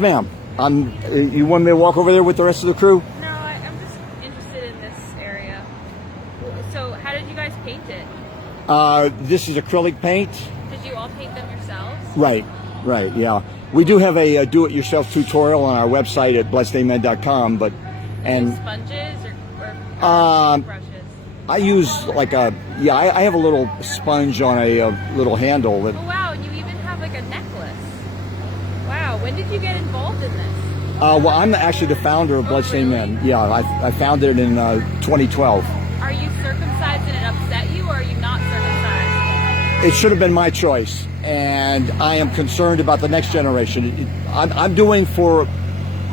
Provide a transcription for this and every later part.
Ma'am, you want me to walk over there with the rest of the crew? No, I'm just interested in this area. So how did you guys paint it? This is acrylic paint. Did you all paint them yourselves? Right, yeah. We do have a do-it-yourself tutorial on our website at bloodstainedmen.com, but sponges or brushes? I use like I have a little sponge on a little handle. Oh wow, and you even have like a necklace. Wow, when did you get involved in this? Well, I'm actually the founder of Bloodstained Men. Yeah, I founded it in 2012. Are you circumcised and it upset you, or are you not circumcised? It should have been my choice, and I am concerned about the next generation. I'm doing for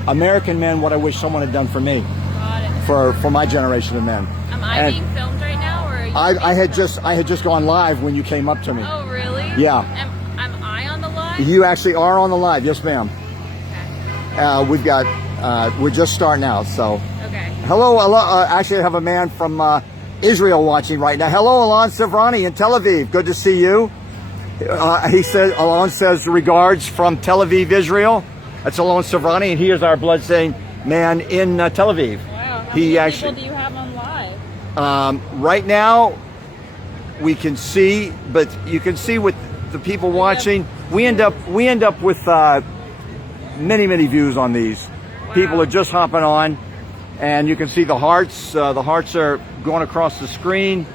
American men what I wish someone had done for me. Got it. For my generation of men. Am I being filmed right now, or are you I had just gone live when you came up to me. Oh really? Yeah. Am I on the live? You actually are on the live, yes ma'am. Okay. We're just starting out, so. Okay. Hello, actually I have a man from Israel watching right now. Hello, Alon Sevrani in Tel Aviv. Good to see you. Alon says regards from Tel Aviv, Israel. That's Alon Sevrani, and he is our Bloodstained Man in Tel Aviv. Wow. How many people do you have on live? Right now, we can see, but you can see with the people watching, we end up with many views on these. Wow. People are just hopping on, and you can see the hearts. The hearts are going across the screen.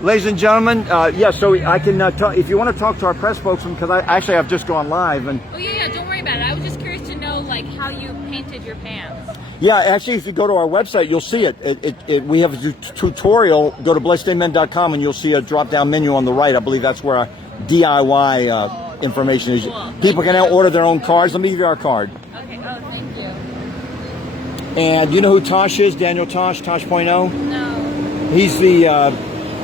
Ladies and gentlemen, so I can if you want to talk to our press folks, because I've just gone live. And oh yeah, don't worry about it. I was just curious to know like how you painted your pants. yeah, actually, if you go to our website, you'll see it. We have a tutorial. Go to bloodstainedmen.com and you'll see a drop-down menu on the right. I believe that's where our DIY information is. Cool. People can now order their own cards. Let me give you our card. Okay. Oh, thank you. And you know who Tosh is? Daniel Tosh, Tosh.0? No. He's the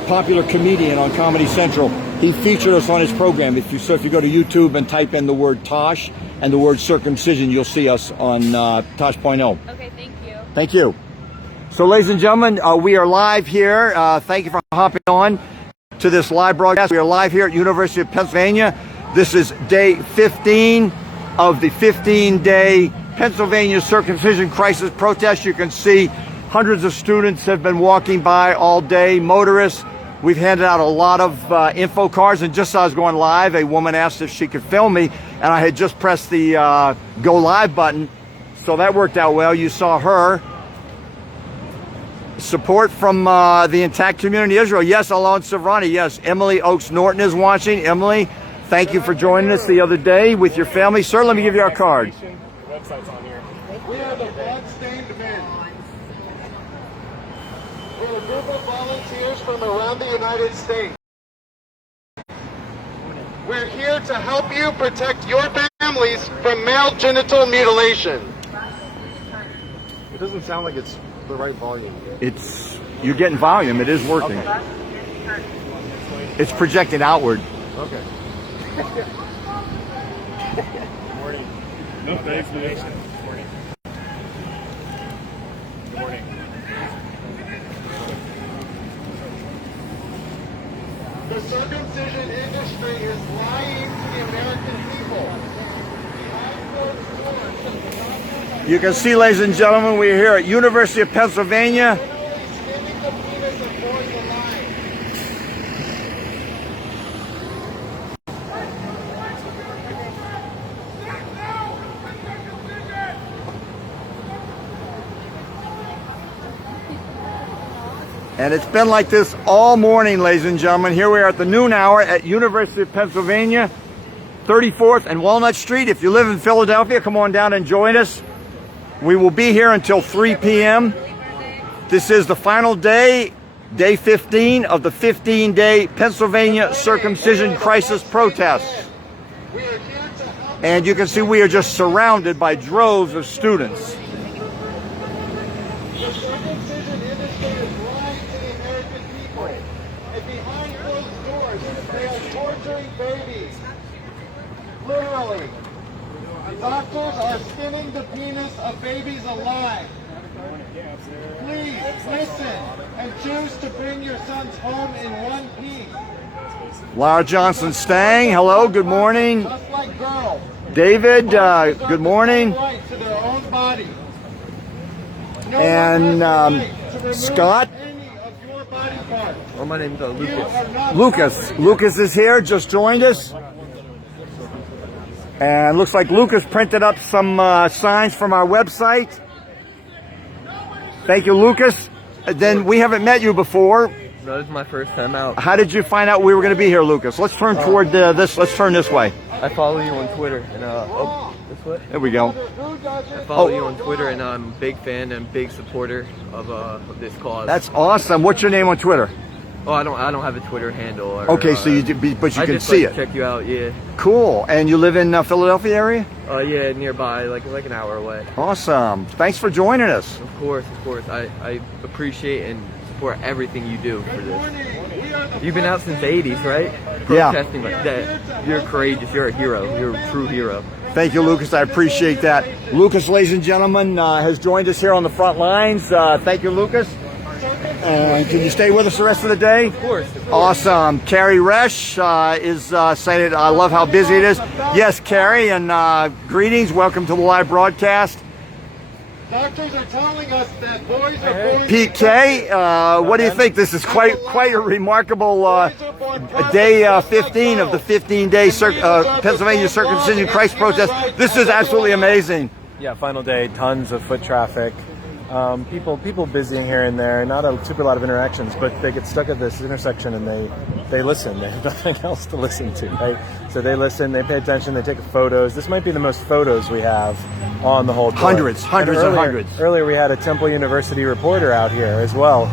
popular comedian on Comedy Central. He featured us on his program. If you go to YouTube and type in the word Tosh and the word circumcision, you'll see us on Tosh.0. Okay, thank you. Thank you. So, ladies and gentlemen, we are live here. Thank you for hopping on to this live broadcast. We are live here at University of Pennsylvania. This is day 15 of the 15-day Pennsylvania circumcision crisis protest. You can see hundreds of students have been walking by all day, motorists. We've handed out a lot of info cards, and just as I was going live, a woman asked if she could film me, and I had just pressed the go live button, so that worked out well. You saw her. Support from the intact community Israel. Yes, Alon Sevrani. Yes, Emily Oaks Norton is watching. Emily, thank you for joining us the other day with your family. Sir, let me give you our card. The website's on here. We are the Bloodstained Men. We're a group of volunteers from around the United States. We're here to help you protect your families from male genital mutilation. It doesn't sound like it's the right volume. You're getting volume. It is working. Okay. It's projected outward. Okay. Morning. No, thanks, man. Morning. Good morning. The circumcision industry is lying to the American people. You can see, ladies and gentlemen, we're here at University of Pennsylvania. Skimming the penis of porcelain. And it's been like this all morning, ladies and gentlemen. Here we are at the noon hour at University of Pennsylvania, 34th and Walnut Street. If you live in Philadelphia, come on down and join us. We will be here until 3 p.m. This is the final day, day 15 of the 15-day Pennsylvania circumcision crisis protest. And you can see we are just surrounded by droves of students. The circumcision industry is lying to the American people. And behind closed doors, they are torturing babies. Literally. Doctors are skinning the penis of babies alive. Please listen and choose to bring your sons home in one piece. Laura Johnson Stang, hello, good morning. Just like girls, David, good morning. Right to their own body. No And one has the right to remove Scott? any of your body parts. Oh, my name's You Lucas. are not Lucas. suffering. Lucas is here, just joined us. And looks like Lucas printed up some signs from our website. Thank you, Lucas. Then we haven't met you before. No, this is my first time out. How did you find out we were going to be here, Lucas? Let's turn toward this. Let's turn this way. I follow you on Twitter, and this way. There we go. Who does I it? follow Oh. you on Twitter, and I'm a big fan and big supporter of this cause. That's awesome. What's your name on Twitter? Oh, I don't have a Twitter handle. Or, Okay, so you do, but you I can just see like it. to check you out. Yeah. Cool. And you live in Philadelphia area? Yeah, nearby, like an hour away. Awesome. Thanks for joining us. Of course. I appreciate and support everything you do for this. You've been out since the 80s, right? Yeah. Protesting like that. You're courageous. You're a hero. You're a true hero. Thank you, Lucas. I appreciate that. Lucas, ladies and gentlemen, has joined us here on the front lines. Thank you, Lucas. And can you stay with us the rest of the day? Of course. Awesome. Carrie Resch is saying, I love how busy it is. Yes, Carrie, and greetings. Welcome to the live broadcast. Doctors are telling us that boys are born Pete Keay, what do you think? This is quite a remarkable day 15 of the 15-day Pennsylvania circumcision Christ protest. This is absolutely amazing. Yeah, final day, tons of foot traffic. People busying here and there, not a super lot of interactions, but they get stuck at this intersection and they listen. They have nothing else to listen to, right? So they listen, they pay attention, they take photos. This might be the most photos we have on the whole tour. Hundreds and earlier, hundreds. Earlier we had a Temple University reporter out here as well,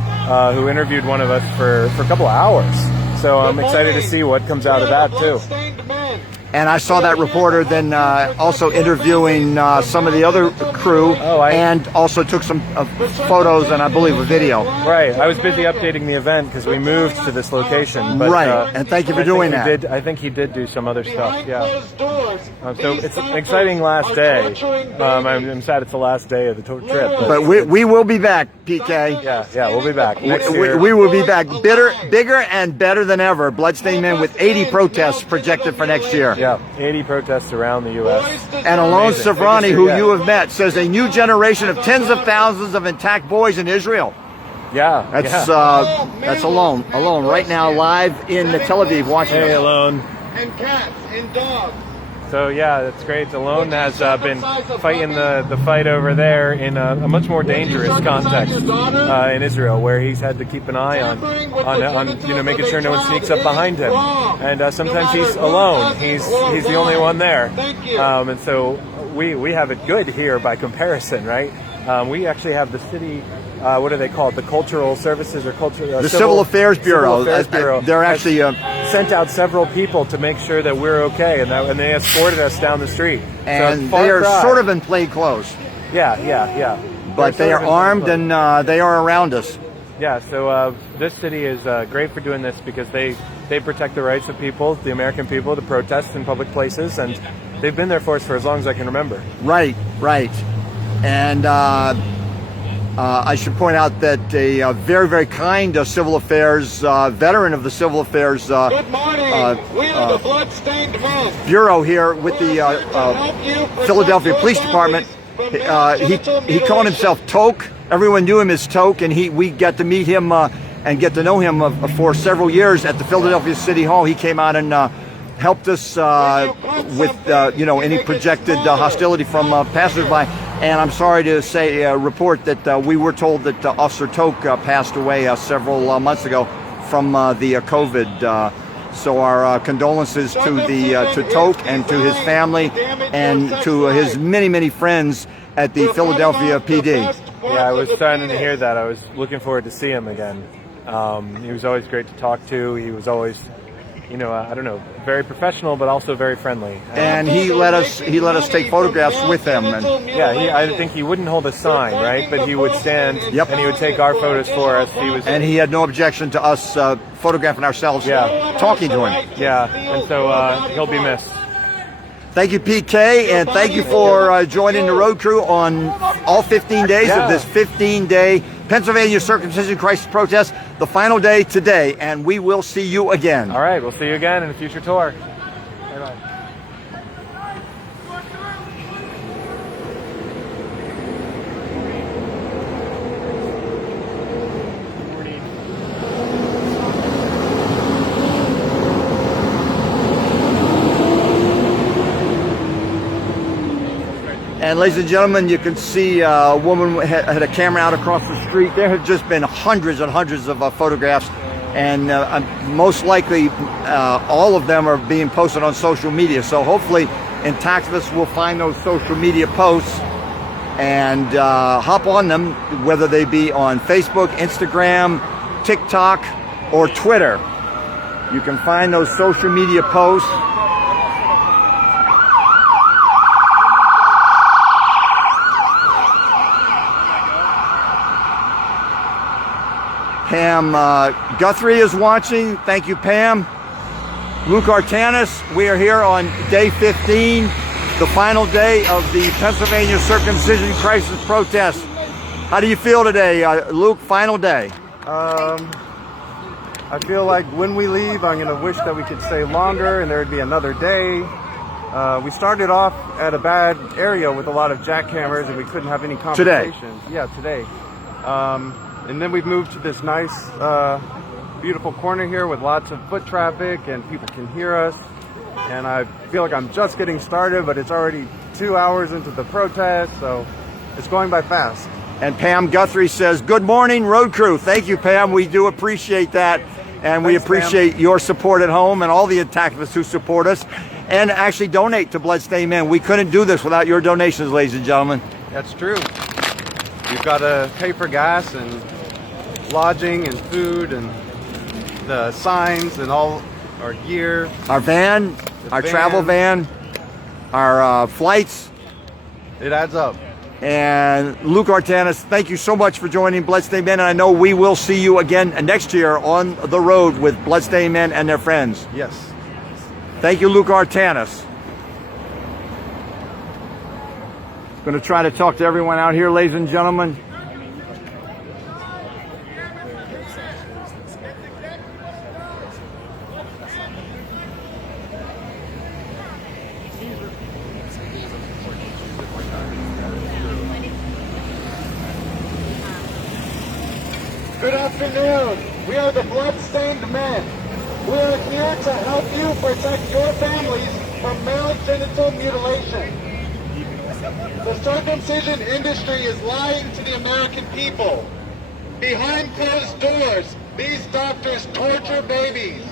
who interviewed one of us for a couple of hours. So I'm excited to see what comes out of that too. Bloodstained Men. And I saw that reporter then also interviewing some of the other crew, and also took some photos and I believe a video. Right. I was busy updating the event because we moved to this location. But, Right. And thank you for doing that. I think he did do some other stuff. Behind Yeah. closed doors, So these it's an doctors exciting last are day. torturing I'm sad it's the last day of the trip. But we will be back, PK. Yeah, we'll be back next year. We will be back bigger and better than ever. Bloodstained Men with 80 protests projected for next year. Yeah, 80 protests around the U.S. And Alon Amazing. Savrani, Biggest who year you yet. have met, says a new generation of tens of thousands of intact boys in Israel. Yeah, That's Alon right now live in Tel Aviv watching Hey, us. Alone. and cats and dogs. So yeah, that's great. Alone has been fighting the fight over there in a much more dangerous context in Israel, where he's had to keep an eye on making sure no one sneaks up behind him, and sometimes he's alone. He's the only one there, and so we have it good here by comparison, right? We actually have the city. What are they called? The Cultural Services or Cultural The Civil Affairs Bureau. They're actually sent out several people to make sure that we're okay, and they escorted us down the street. and so they are cry. sort of in plain clothes, Yeah. but they They're are sort of in armed plain and clothes. they are around us. Yeah. So this city is great for doing this because they protect the rights of people, the American people, to protest in public places, and they've been there for us for as long as I can remember. Right. And I should point out that a very, very kind civil affairs veteran of the civil affairs Good morning. We are the Bloodstained Men. bureau here with the Philadelphia Police Department. He called himself Toke. Everyone knew him as Toke, and we got to meet him and get to know him for several years at the Philadelphia City Hall. He came out and helped us with any projected hostility from passersby. And I'm sorry to say, report that we were told that Officer Toke passed away several months ago from the COVID. So our condolences to Toke and to his family and to his many friends at the Philadelphia PD. Yeah, I was starting to hear that. I was looking forward to see him again. He was always great to talk to. He was always, very professional, but also very friendly. And he let us take photographs with him. And Yeah, I think he wouldn't hold a sign, right? But he would stand and he would take our photos for us. he had no objection to us photographing ourselves, talking to him. Yeah, and so he'll be missed. Thank you, PK, and thank you for joining the road crew on all 15 days of this 15-day Pennsylvania circumcision crisis protest. The final day today, and we will see you again. All right, we'll see you again in a future tour. Bye-bye. And ladies and gentlemen, you can see a woman had a camera out across the street. There have just been hundreds and hundreds of photographs, and most likely all of them are being posted on social media. So hopefully Intactivist will find those social media posts and hop on them, whether they be on Facebook, Instagram, TikTok, or Twitter. You can find those social media posts. Pam Guthrie is watching. Thank you, Pam. Luke Artanis, we are here on day 15, the final day of the Pennsylvania circumcision crisis protest. How do you feel today, Luke? Final day. I feel like when we leave, I'm going to wish that we could stay longer and there would be another day. We started off at a bad area with a lot of jackhammers and we couldn't have any conversations. Today? Yeah, today. And then we've moved to this nice, beautiful corner here with lots of foot traffic and people can hear us. And I feel like I'm just getting started, but it's already 2 hours into the protest, so it's going by fast. And Pam Guthrie says, good morning, road crew. Thank you, Pam. We do appreciate that. And we appreciate your support at home and all the Intactivists who support us and actually donate to Bloodstained Men. We couldn't do this without your donations, ladies and gentlemen. That's true. You've got to pay for gas and lodging and food and the signs and all our gear. Our van, our travel van, our flights. It adds up. And Luke Artanis, thank you so much for joining Bloodstained Men. And I know we will see you again next year on the road with Bloodstained Men and their friends. Yes. Thank you, Luke Artanis. Going to try to talk to everyone out here, ladies and gentlemen. Good afternoon. We are the Bloodstained Men. We are here to help you protect your families from male genital mutilation. The circumcision industry is lying to the American people. Behind closed doors, these doctors torture babies.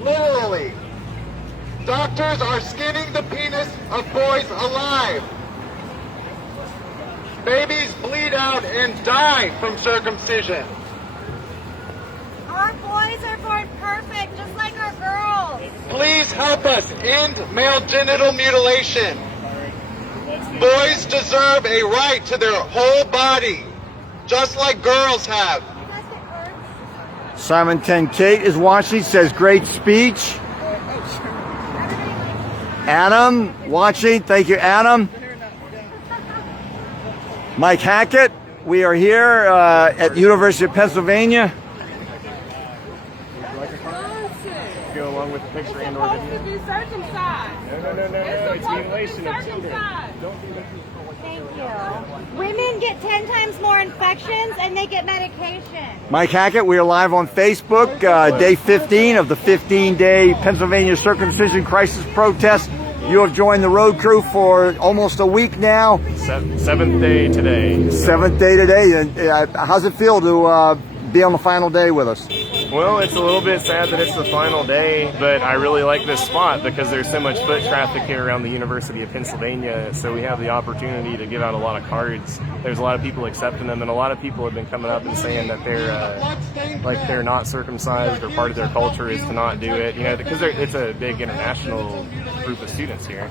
Literally. Doctors are skinning the penis of boys alive. Babies bleed out and die from circumcision. Our boys are born perfect, just like our girls. Please help us end male genital mutilation. Boys deserve a right to their whole body, just like girls have. Simon 10 Kate is watching, says great speech. Adam watching, thank you, Adam. Mike Hacket, we are here at the University of Pennsylvania. Go along with the picture and or video. To be circumcised. No. It's mutilation of Circumcised. Thank you. Women get 10 times more infections and they get medication. Mike Hacket, we are live on Facebook, day 15 of the 15-day Pennsylvania circumcision crisis protest. You have joined the road crew for almost a week now. Seventh day today. Seventh day today. And how's it feel to be on the final day with us? Well, it's a little bit sad that it's the final day, but I really like this spot because there's so much foot traffic here around the University of Pennsylvania, so we have the opportunity to give out a lot of cards. There's a lot of people accepting them, and a lot of people have been coming up and saying that they're not circumcised or part of their culture is to not do it, you know, because it's a big international group of students here.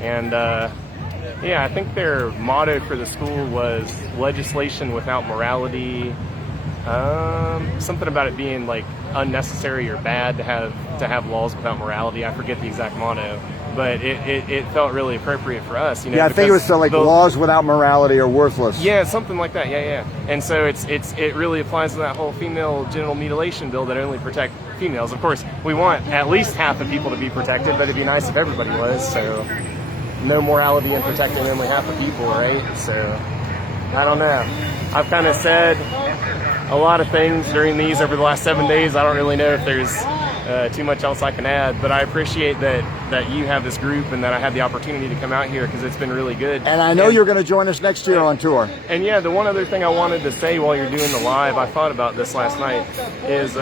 And yeah, I think their motto for the school was legislation without morality. Something about it being like unnecessary or bad to have laws without morality. I forget the exact motto, but it felt really appropriate for us. You know, yeah, I think it was like laws without morality are worthless. Yeah, something like that. Yeah. And so it really applies to that whole female genital mutilation bill that only protect females. Of course, we want at least half the people to be protected, but it'd be nice if everybody was. So no morality in protecting only half the people, right? So I don't know. I've kind of said a lot of things during these over the last 7 days. I don't really know if there's too much else I can add, but I appreciate that that you have this group and that I had the opportunity to come out here because it's been really good. And I know you're going to join us next year on tour. And yeah, the one other thing I wanted to say while you're doing the live, I thought about this last night, is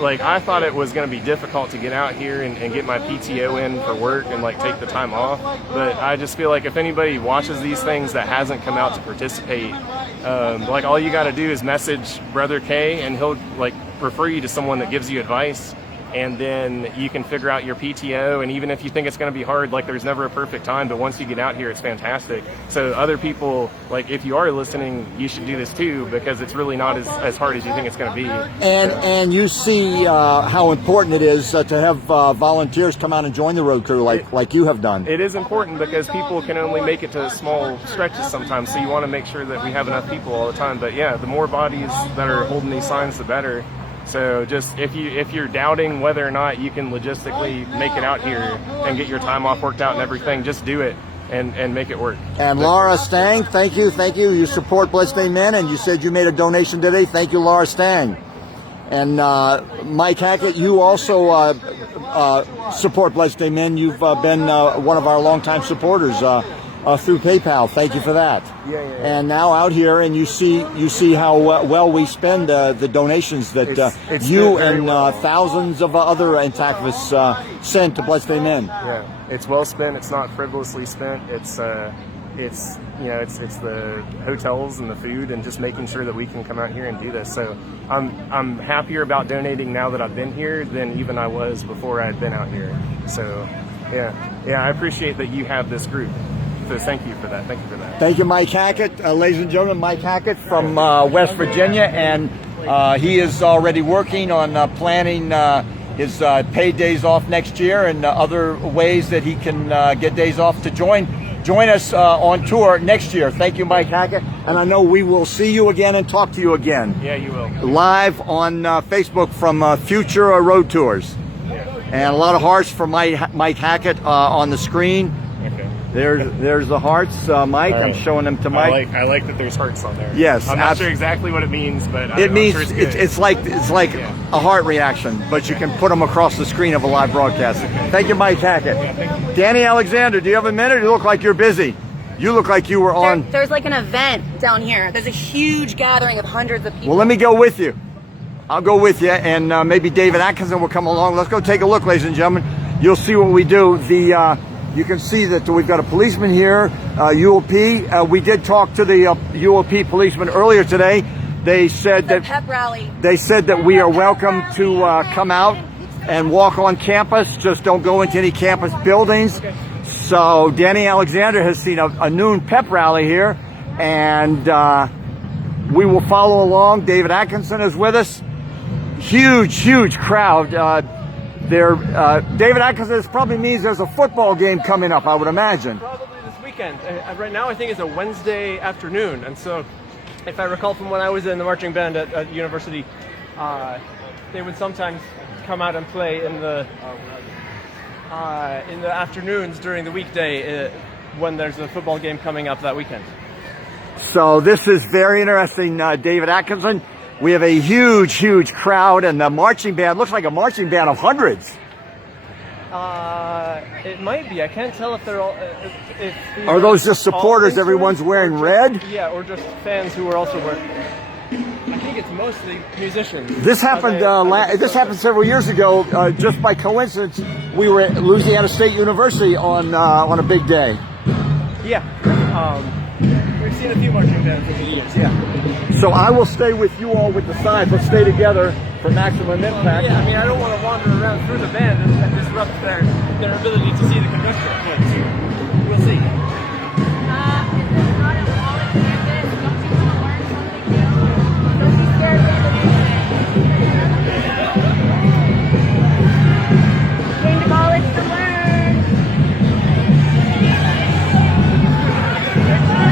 like I thought it was going to be difficult to get out here and get my PTO in for work and like take the time off. But I just feel like if anybody watches these things that hasn't come out to participate, like all you got to do is message Brother Keay and he'll like refer you to someone that gives you advice. And then you can figure out your PTO, and even if you think it's going to be hard, like there's never a perfect time, but once you get out here, it's fantastic. So other people, like if you are listening, you should do this too, because it's really not as hard as you think it's going to be. And you see how important it is to have volunteers come out and join the road crew like you have done. It is important because people can only make it to small stretches sometimes, so you want to make sure that we have enough people all the time. But yeah, the more bodies that are holding these signs, the better. So just if you're doubting whether or not you can logistically make it out here and get your time off worked out and everything, just do it and make it work. And Laura Stang, thank you. You support Bloodstained Men, and you said you made a donation today. Thank you, Laura Stang. And Mike Hacket, you also support Bloodstained Men. You've been one of our longtime supporters through PayPal. Thank you for that. Yeah. And now out here, and you see how well we spend the donations that It's you very and well. thousands of other activists sent to Bloodstained Men. Yeah, it's well spent. It's not frivolously spent. It's the hotels and the food and just making sure that we can come out here and do this. So I'm happier about donating now that I've been here than even I was before I had been out here. So yeah, I appreciate that you have this group. So thank you for that. Thank you, Mike Hacket. Ladies and gentlemen, Mike Hacket from West Virginia, and he is already working on planning his paid days off next year and other ways that he can get days off to join us on tour next year. Thank you, Mike Hacket. And I know we will see you again and talk to you again. Yeah, you will. Live on Facebook from future road tours. Yeah. And a lot of hearts for Mike Hacket on the screen. Okay. There's the hearts, Mike. All I'm right. showing them to Mike. I like that there's hearts on there. Yes, I'm not sure exactly what it means, but It means I'm sure it's good. it's like Yeah. a heart reaction, but you can put them across the screen of a live broadcast. Thank you, Mike Hacket. Dani Alexander, do you have a minute? You look like you're busy. You look like you were on. There's like an event down here. There's a huge gathering of hundreds of people. Well, let me go with you. I'll go with you, and maybe David Atkinson will come along. Let's go take a look, ladies and gentlemen. You'll see what we do. You can see that we've got a policeman here, UOP. We did talk to the UOP policeman earlier today. They said that pep rally. They said that we are welcome to come out and walk on campus. Just don't go into any campus buildings. So Dani Alexander has seen a noon pep rally here, and we will follow along. David Atkinson is with us. Huge crowd. David Atkinson, this probably means there's a football game coming up, I would imagine. Probably this weekend. Right now I think it's a Wednesday afternoon, and so if I recall from when I was in the marching band at university, they would sometimes come out and play in the afternoons during the weekday when there's a football game coming up that weekend. So this is very interesting, David Atkinson. We have a huge crowd, and the marching band looks like a marching band of hundreds. It might be. I can't tell if they're all. Are those just supporters? Everyone's wearing red? Yeah, or just fans who are also wearing. I think it's mostly musicians. This happened. This happened several years ago. Just by coincidence, we were at Louisiana State University on a big day. Yeah. We've seen a few marching bands over the years. Yeah. So I will stay with you all with the signs. Let's stay together for maximum impact. Yeah, I mean, I don't want to wander around through the band and disrupt their ability to see the conductor, but we'll see. Is this not an college campus? Don't you want to learn something new? Don't be scared of evolution. Came to college to learn.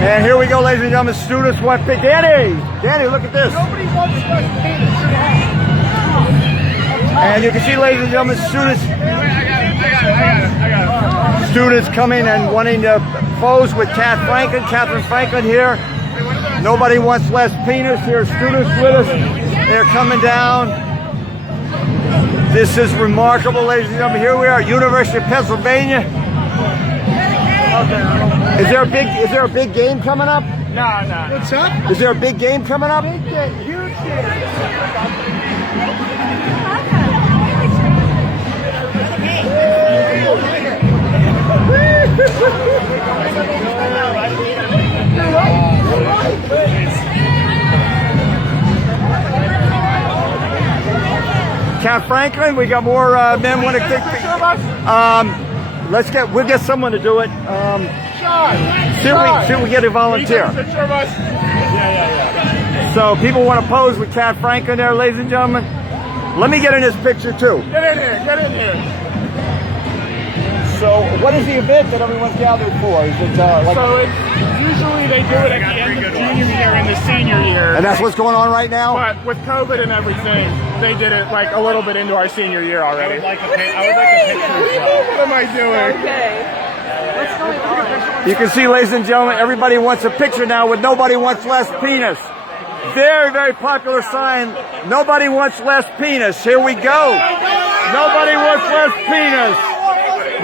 And here we go, ladies and gentlemen. Students want to Dani, look at this. Nobody wants us to paint the And you can see, ladies and gentlemen, students coming and wanting to pose with Cathrine Franklin here. Nobody wants less penis. Here, students with us. They're coming down. This is remarkable, ladies and gentlemen. Here we are at University of Pennsylvania. Is there a big game coming up? No. What's up? Is there a big game coming up? Huge Cat Franklin, we got more men want to take pictures. We'll get someone to do it. See if we get a volunteer. So people want to pose with Cat Franklin there, ladies and gentlemen. Let me get in this picture too. Get in here. So what is the event that everyone's gathered for? Is it So usually they do it at the end of junior year and the senior year. and that's what's going on right now? But with COVID and everything, they did it like a little bit into our senior year already. I would like a picture as well. What am I doing? You can see, ladies and gentlemen, everybody wants a picture now with nobody wants less penis. Very, very popular sign. Nobody wants less penis. Here we go. Nobody wants less penis.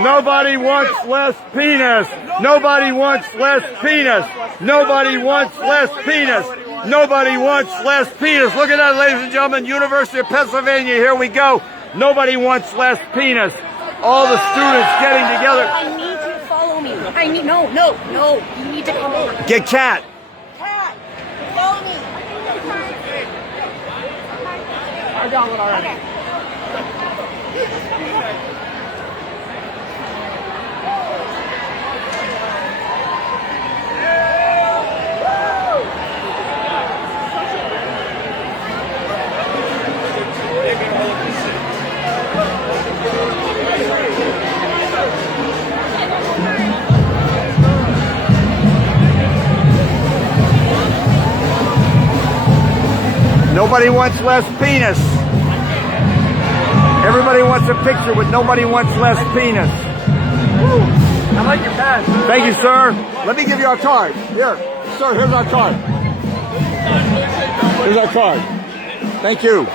Nobody wants less penis. Nobody wants less penis. Nobody wants less penis. Nobody wants less penis. Look at that, ladies and gentlemen. University of Pennsylvania. Here we go. Nobody wants less penis. All the students getting together. I need you to follow me. No. You need to come over. Get Cat. Cat, follow me. I got one already. Nobody wants less penis. Everybody wants a picture with nobody wants less penis. I like your pen. Thank you, sir. Let me give you our card. Here, sir, here's our card. Here's our card. Thank you.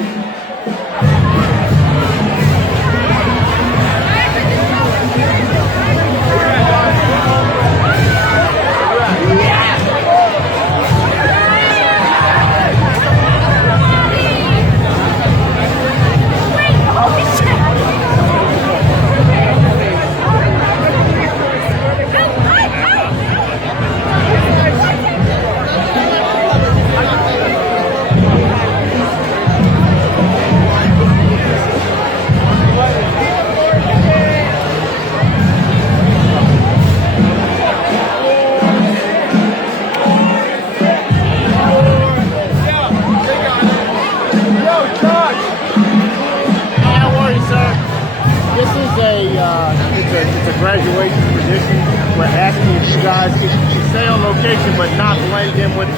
It's a graduation tradition. We're asking if you guys could stay on location but not blend in with the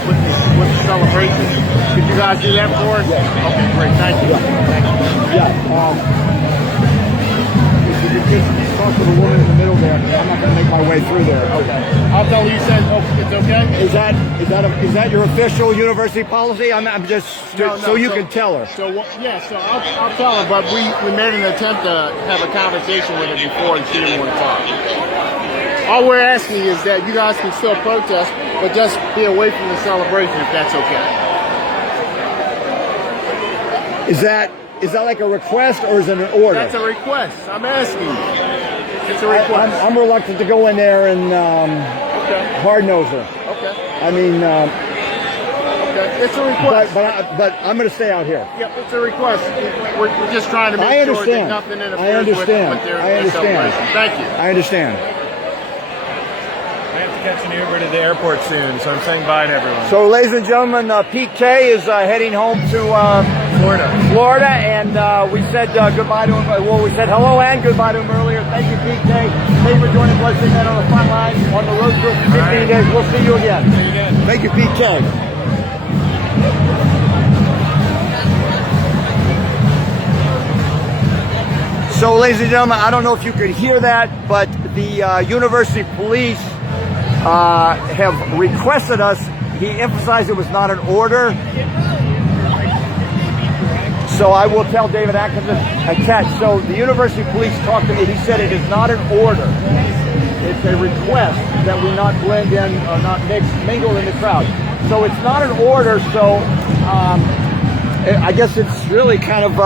celebration. Could you guys do that for us? Yeah. Okay, great. Thank you. Thank you. If you could just talk to the woman in the middle there, I'm not going to make my way through there. Okay. I'll tell you said it's okay. Is that your official university policy? I'm just so you can tell her. So I'll tell her. But we made an attempt to have a conversation with her before, and she didn't want to talk. All we're asking is that you guys can still protest, but just be away from the celebration if that's okay. Is that like a request or is it an order? That's a request. I'm asking you. It's a request. I'm reluctant to go in there and hard nose her. Okay. I mean, okay. It's a request. but I'm going to stay out here. Yep, it's a request. We're just trying to make sure that nothing interferes with their celebration. Thank you. I understand. I have to catch an Uber to the airport soon, so I'm saying bye to everyone. So, ladies and gentlemen, Pete Keay is heading home to Florida, and we said goodbye to him. Well, we said hello and goodbye to him earlier. Thank you, Pete Keay. Thank you for joining Bloodstained Men on the front line on the road trip for 15 days. We'll see you again. See you again. Thank you, Pete Keay. So, ladies and gentlemen, I don't know if you could hear that, but the university police have requested us. He emphasized it was not an order. So I will tell David Atkinson and catch. So the university police talked to me. He said it is not an order. It's a request that we not blend in or not mingle in the crowd. So it's not an order. So I guess it's really kind of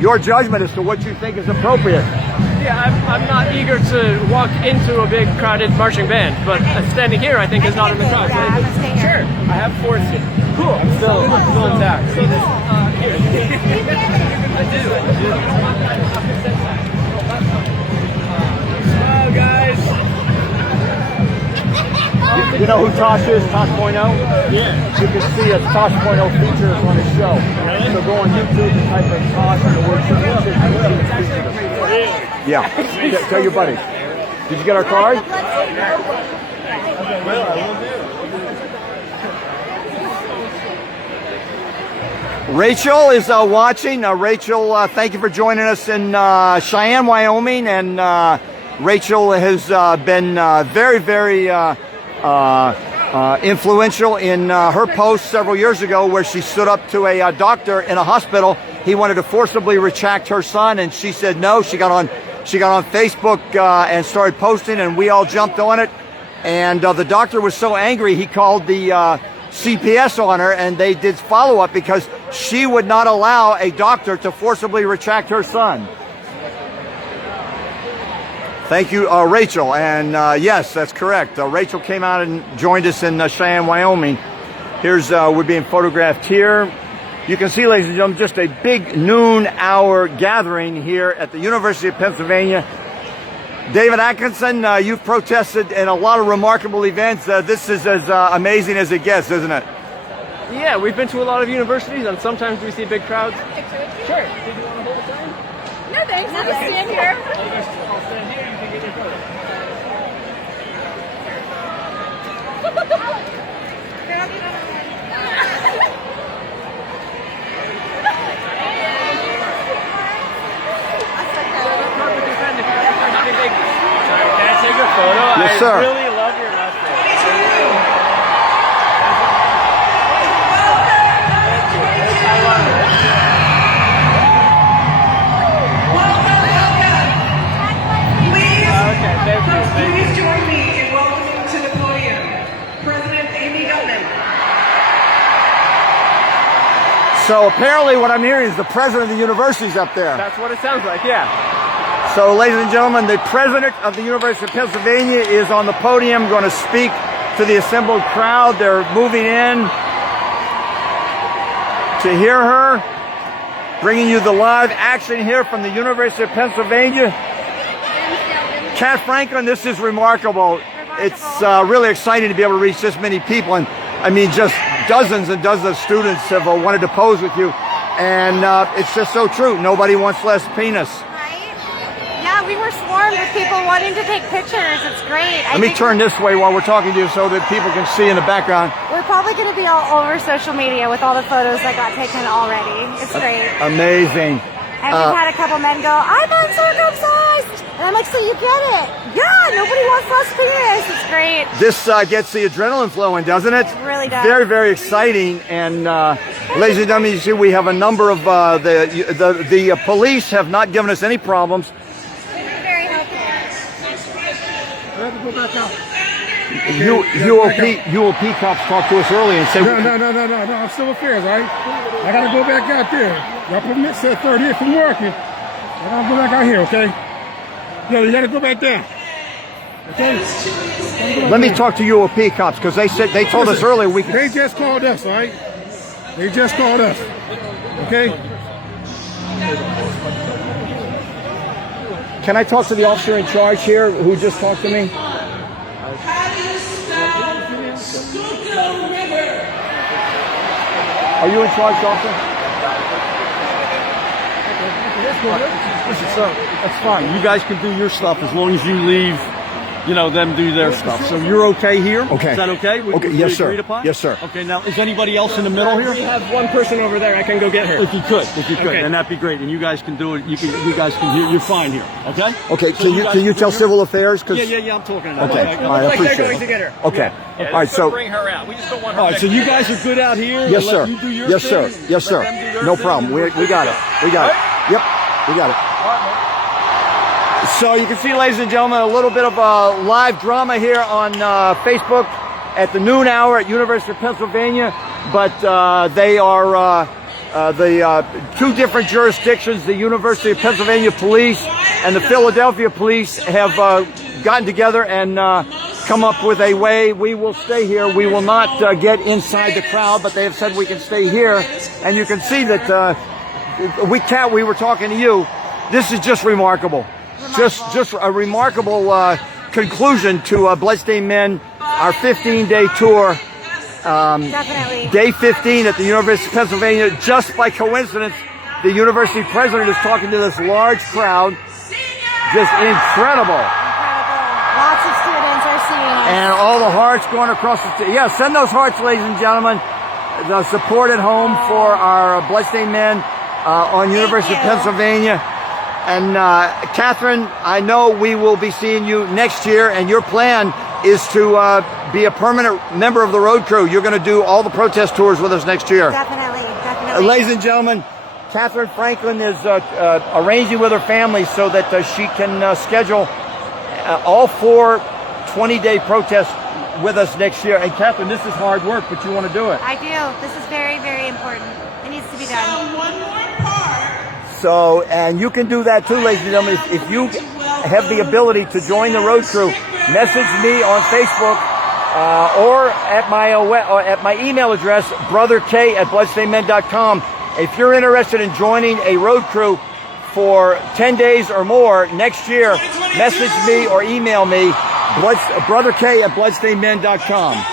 your judgment as to what you think is appropriate. Yeah, I'm not eager to walk into a big crowded marching band, but standing here I think is not in the crowd. Yeah, I'm gonna stay here. Sure, I have Foreskin. Cool. I'm still intact. So this, here. I do. Smile, guys. You know who Tosh is? Tosh.0? Yeah. You can see a Tosh.0 feature on his show. Really? So go on YouTube and type in Tosh and the word circumcision. Yeah. Tell your buddy. Did you get our card? Rachel is watching. Rachel, thank you for joining us in Cheyenne, Wyoming. And Rachel has been very, very influential in her post several years ago where she stood up to a doctor in a hospital. He wanted to forcibly retract her son, and she said no. She got on Facebook and started posting, and we all jumped on it. And the doctor was so angry, he called the CPS on her, and they did follow-up because she would not allow a doctor to forcibly retract her son. Thank you, Rachel. And yes, that's correct. Rachel came out and joined us in Cheyenne, Wyoming. Here's, we're being photographed here. You can see, ladies and gentlemen, just a big noon hour gathering here at the University of Pennsylvania. David Atkinson, you've protested in a lot of remarkable events. This is as amazing as it gets, isn't it? Yeah, we've been to a lot of universities, and sometimes we see big crowds. Sure. Did you want to hold it down? No thanks, I'll just stand here. I'll stand here. You can get your photo. Can I take a photo? Yes, sir. I really love your mustache. I love it. Okay, thank you. Please join me in welcoming to the podium President Amy Gutman. So apparently what I'm hearing is the president of the university's up there. That's what it sounds like, yeah. So, ladies and gentlemen, the president of the University of Pennsylvania is on the podium going to speak to the assembled crowd. They're moving in to hear her, bringing you the live action here from the University of Pennsylvania. Cathrine, this is remarkable. It's really exciting to be able to reach this many people. And I mean, just dozens and dozens of students have wanted to pose with you. And it's just so true. Nobody wants less penis. Yeah, we were swarmed with people wanting to take pictures. It's great. Let me turn this way while we're talking to you so that people can see in the background. We're probably going to be all over social media with all the photos that got taken already. It's great. Amazing. And we've had a couple men go, I'm uncircumcised! And I'm like, so you get it? Yeah, nobody wants less penis. It's great. This gets the adrenaline flowing, doesn't it? It really does. Very, very exciting. And ladies and gentlemen, you see we have a number of the police have not given us any problems. UOP cops talked to us earlier and said... No, I'm civil affairs, right? I gotta go back out there. Y'all permit said 38 from working. I gotta go back out here, okay? Yeah, you gotta go back there. Okay? Let me talk to UOP cops, because they told us earlier we could... They just called us, right? They just called us. Okay? Can I talk to the officer in charge here who just talked to me? Are you in charge, officer? Listen, sir, that's fine. You guys can do your stuff as long as you leave them do their stuff. So you're okay here? Okay. Is that okay? Okay, We yes, sir. agreed upon? Yes, sir. Okay, now, is anybody else in the middle here? We have one person over there. I can go get her. If you could, Okay. then that'd be great. And you guys can do it. You guys can hear. You're fine here. Okay. Okay, So can you tell here? Civil Affairs? 'Cause- Yeah. I'm talking about. Okay, Okay. all right, I Like they're appreciate going it. to get her. Okay. Yeah, All right, so bring her out. We just don't want her. All right, so you guys are good out here. yes, and sir. let you do your Yes, thing, sir. and Yes, let sir. them do their No thing, problem. and We got it. We got it. Yep, we got it. So you can see, ladies and gentlemen, a little bit of live drama here on Facebook at the noon hour at University of Pennsylvania. But they are the two different jurisdictions. The University of Pennsylvania Police and the Philadelphia Police have gotten together and come up with a way. We will stay here. We will not get inside the crowd, but they have said we can stay here. And you can see that we were talking to you. This is just remarkable. Just a remarkable conclusion to Bloodstained Men, our 15-day tour. Definitely. Day 15 at the University of Pennsylvania. Just by coincidence, the university president is talking to this large crowd. Just incredible. Lots of students are seeing us. And all the hearts going across the... Yeah, send those hearts, ladies and gentlemen. The support at home for our Bloodstained Men on University of Pennsylvania. And Cathrine, I know we will be seeing you next year, and your plan is to be a permanent member of the road crew. You're going to do all the protest tours with us next year. Definitely. Ladies and gentlemen, Cathrine Franklin is arranging with her family so that she can schedule all 4 20-day protests with us next year. And Cathrine, this is hard work, but you want to do it. I do. This is very, very important. It needs to be done. One more part. So, and you can do that too, ladies and gentlemen. If you have the ability to join the road crew, message me on Facebook or at my email address, brotherk@bloodstainedmen.com. If you're interested in joining a road crew for 10 days or more next year, message me or email me, brotherk@bloodstainedmen.com.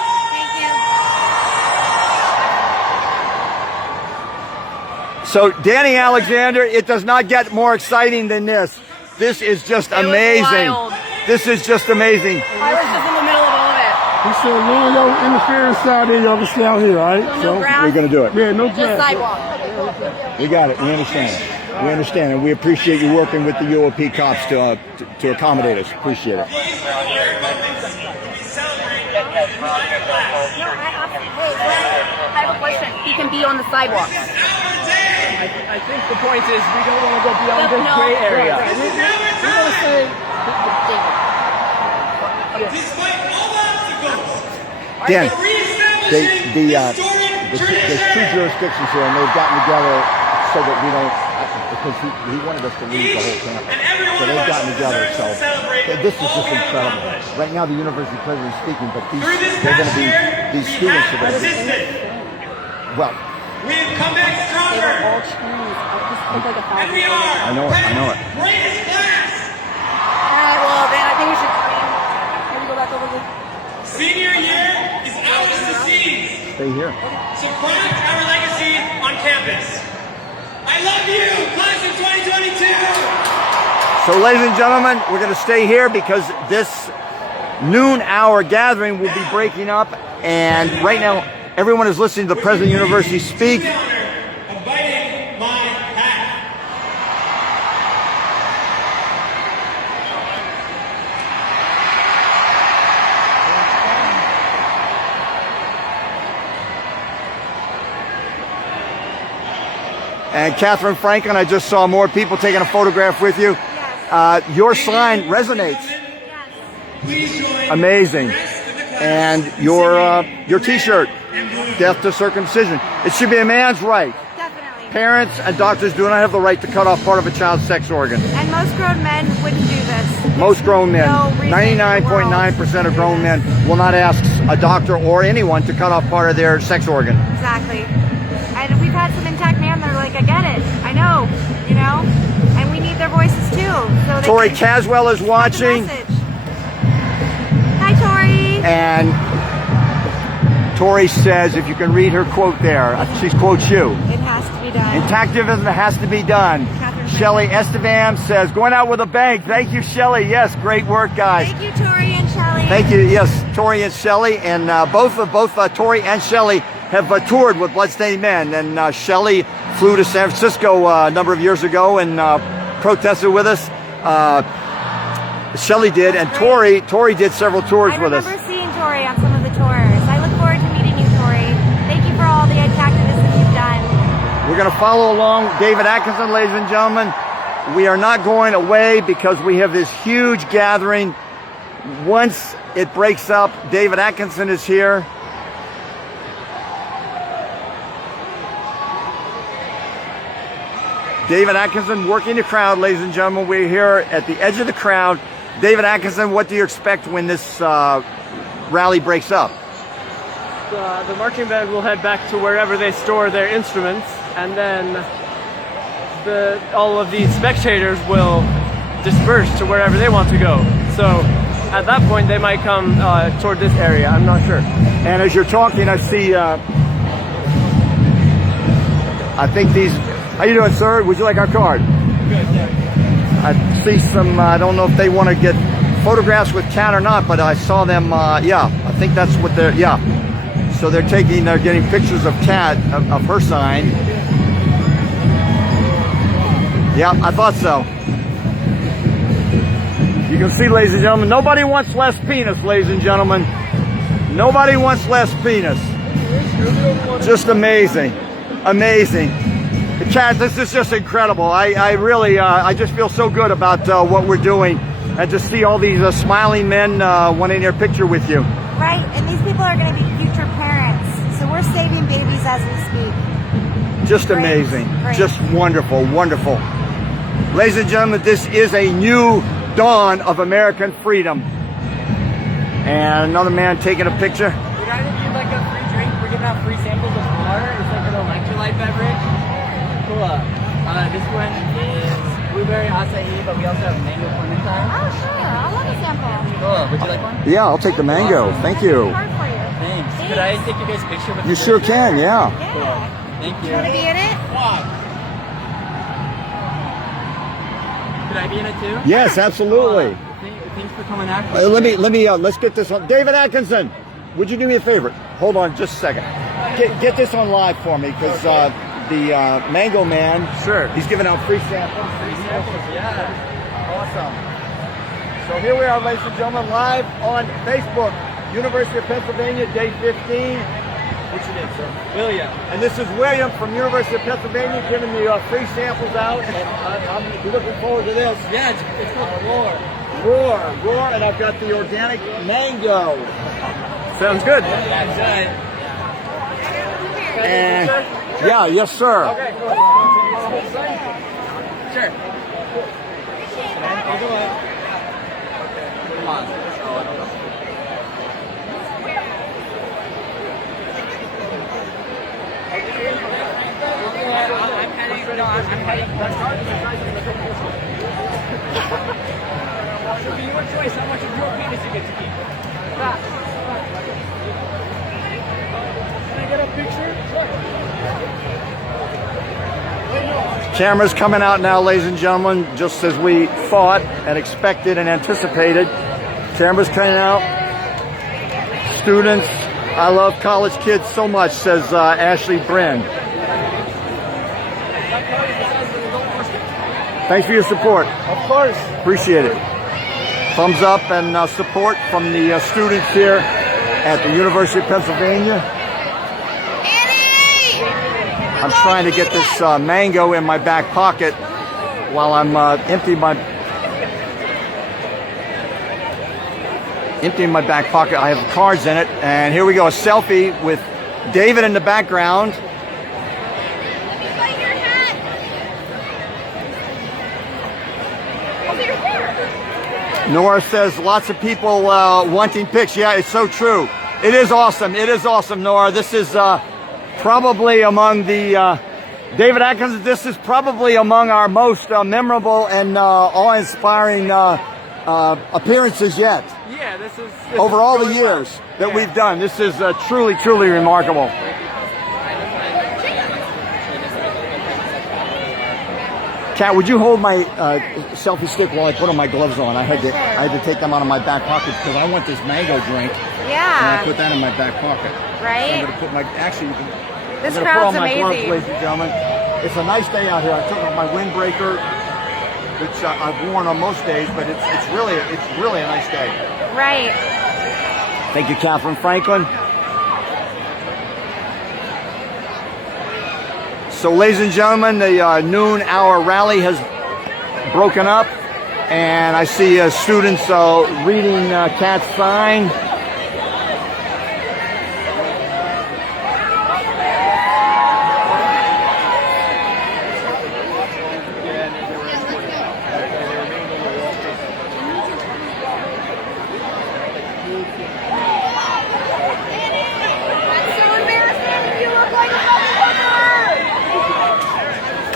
So, Dani Alexander, it does not get more exciting than this. This is just amazing. This is just amazing. I was just in the middle of all of it. He said, no interference out there, y'all can stay out here, all right? No grass? We're going to do it. Yeah, no Just grass. sidewalk. We got it. We understand. We understand, and we appreciate you working with the UOP cops to accommodate us. Appreciate it. No, I have a question. He can be on the sidewalk. I think the point is we don't want to go beyond this gray area. We're going to say, Dan, there's 2 jurisdictions here, and they've gotten together so that we don't, because he wanted us to leave the whole campus. So they've gotten together. So this is just incredible. Right now, the university president is speaking, but they're going to be, these students are going to be, well, We've come back stronger. And we are. I know it. Greatest class. Alright, well then I think we should maybe go back over here. Senior year is ours to seize. Stay here. So protect our legacy on campus. I love you, class of 2022. So, ladies and gentlemen, we're going to stay here because this noon hour gathering will be breaking up, and right now everyone is listening to the President of the University speak. Biting my hat. And Cathrine Franklin, I just saw more people taking a photograph with you. Your sign resonates. Amazing. And your T-shirt, death to circumcision. It should be a man's right. Definitely. Parents and doctors do not have the right to cut off part of a child's sex organ. And most grown men wouldn't do this. Most grown men, No reason in the 99.9% of grown men will not ask a doctor or anyone to cut off part of their sex organ. Exactly. And we've had some intact men that are like, I get it. I know. You know? And we need their voices too. So Tori Caswell is watching. Hi, Tori. And Tori says, if you can read her quote there, she quotes you. It has to be done. Intactivism has to be done. Shelley Estevan says, going out with a bang. Thank you, Shelley. Yes, great work, guys. Thank you, Tori and Thank you. Yes, Tori and Shelley, and both Tori and Shelley have toured with Bloodstained Men, and Shelley flew to San Francisco a number of years ago and protested with us. Shelley did, and Tori did several tours with us. I remember seeing Tori on some of the tours. I look forward to meeting you, Tori. Thank you for all the activism you've done. We're going to follow along David Atkinson, ladies and gentlemen. We are not going away because we have this huge gathering. Once it breaks up, David Atkinson is here. David Atkinson working the crowd, ladies and gentlemen. We're here at the edge of the crowd. David Atkinson, what do you expect when this rally breaks up? The marching band will head back to wherever they store their instruments, and then all of these spectators will disperse to wherever they want to go. So at that point, they might come toward this area. I'm not sure. And as you're talking, I see, I think these, how you doing, sir? Would you like our card? Good, yeah. I see some, I don't know if they want to get photographs with Kat or not, but I saw them, yeah, I think that's what they're, yeah. So they're getting pictures of Kat, of her sign. Yeah, I thought so. You can see, ladies and gentlemen, nobody wants less penis, ladies and gentlemen. Nobody wants less penis. Just amazing. Amazing. Kat, this is just incredible. I really, I just feel so good about what we're doing, and to see all these smiling men wanting their picture with you. Right, and these people are going to be future parents, so we're saving babies as we speak. Just amazing. Great. Just wonderful, wonderful. Ladies and gentlemen, this is a new dawn of American freedom. And another man taking a picture. We got to give like a free drink. We're giving out free samples of water. It's like an electrolyte beverage. Cool. This one is blueberry acai, but we also have mango clementine. Oh, sure. I love a sample. Cool. Would you like one? Yeah, I'll take the mango. Thank you. Thanks. Could I take you guys a picture with You sure can, yeah. Cool. Thank you. You want to be in it? Could I be in it too? Yes, absolutely. Thanks for coming out. Let's get this on. David Atkinson, would you do me a favor? Hold on just a second. Get this on live for me, because the Mango Man, sure, he's giving out free samples. Free samples, yeah. Awesome. So here we are, ladies and gentlemen, live on Facebook. University of Pennsylvania, day 15. What's your name, sir? William. And this is William from University of Pennsylvania giving the free samples out. And I'm looking forward to this. Yeah, it's called Roar. Roar, and I've got the organic mango. Sounds good. And yeah, yes, sir. Okay, cool. Sure. So be your choice how much of your penis you get to keep. Can I get a picture? Sure. Cameras coming out now, ladies and gentlemen, just as we thought and expected and anticipated. Cameras coming out. Students, I love college kids so much, says Ashley Bryn. Thanks for your support. Of course. Appreciate it. Thumbs up and support from the students here at the University of Pennsylvania. I'm trying to get this mango in my back pocket while I'm emptying my back pocket. I have cards in it, and here we go, a selfie with David in the background. Nora says lots of people wanting pics. Yeah, it's so true. It is awesome. It is awesome, Nora. This is probably among the David Atkinson. This is probably among our most memorable and awe-inspiring appearances yet. Yeah, this is over all the years that we've done. This is truly, truly remarkable. Kat, would you hold my selfie stick while I put on my gloves on? I had to take them out of my back pocket because I want this mango drink. Yeah. And I put that in my back pocket. Right. So I'm going to put my, actually, you can, This I'm going to put on crowd's my gloves, amazing. ladies and gentlemen. It's a nice day out here. I took off my windbreaker, which I've worn on most days, but it's really a nice day. Right. Thank you, Cathrine Franklin. So, ladies and gentlemen, the noon hour rally has broken up, and I see students reading Kat's sign.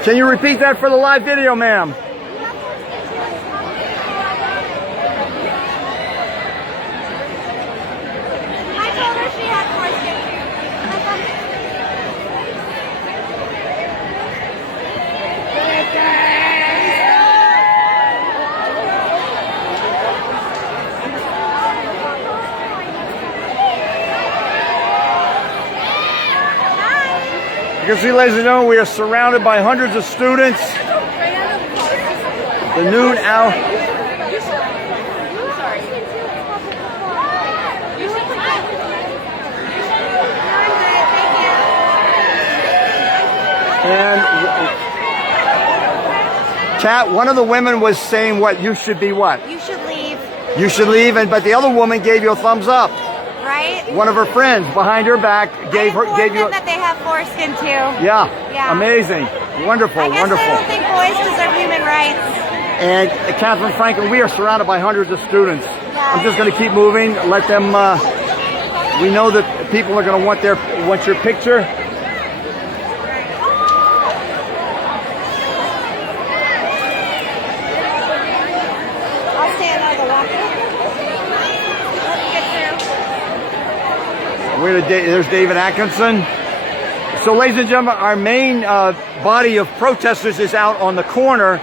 Can you repeat that for the live video, ma'am? I told her she had foreskin You can see, ladies and gentlemen, we are surrounded by hundreds of students. The noon hour. And Kat, one of the women was saying what? You should be what? You should leave. You should leave, but the other woman gave you a thumbs up. Right? One of her friends behind her back gave you that they have foreskin too. Yeah. Yeah. Amazing. Wonderful. I guess Wonderful. I don't think boys deserve human rights. And Cathrine Franklin, we are surrounded by hundreds of students. Yeah. I'm just going to keep moving. Let them. We know that people are going to want your picture. I'll stand by the walkway. There's David Atkinson. So, ladies and gentlemen, our main body of protesters is out on the corner.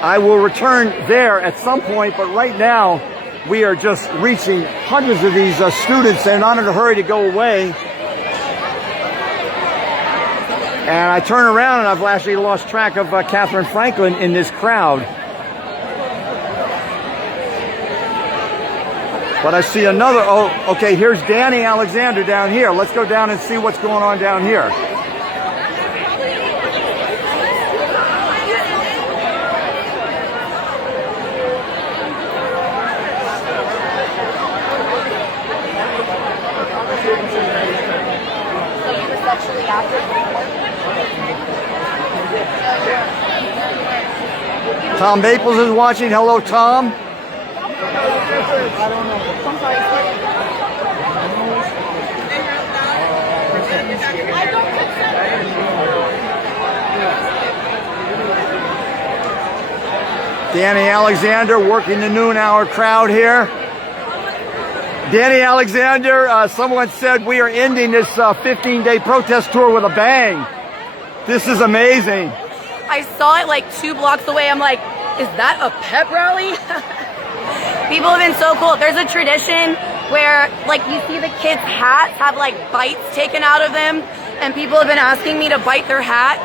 I will return there at some point, but right now we are just reaching hundreds of these students. They're not in a hurry to go away. And I turn around and I've actually lost track of Cathrine Franklin in this crowd. But I see another, oh, okay, here's Dani Alexander down here. Let's go down and see what's going on down here. Tom Maples is watching. Hello, Tom. Dani Alexander working the noon hour crowd here. Dani Alexander, someone said we are ending this 15-day protest tour with a bang. This is amazing. I saw it like 2 blocks away. I'm like, is that a pep rally? People have been so cool. There's a tradition where like you see the kids' hats have like bites taken out of them, and people have been asking me to bite their hat.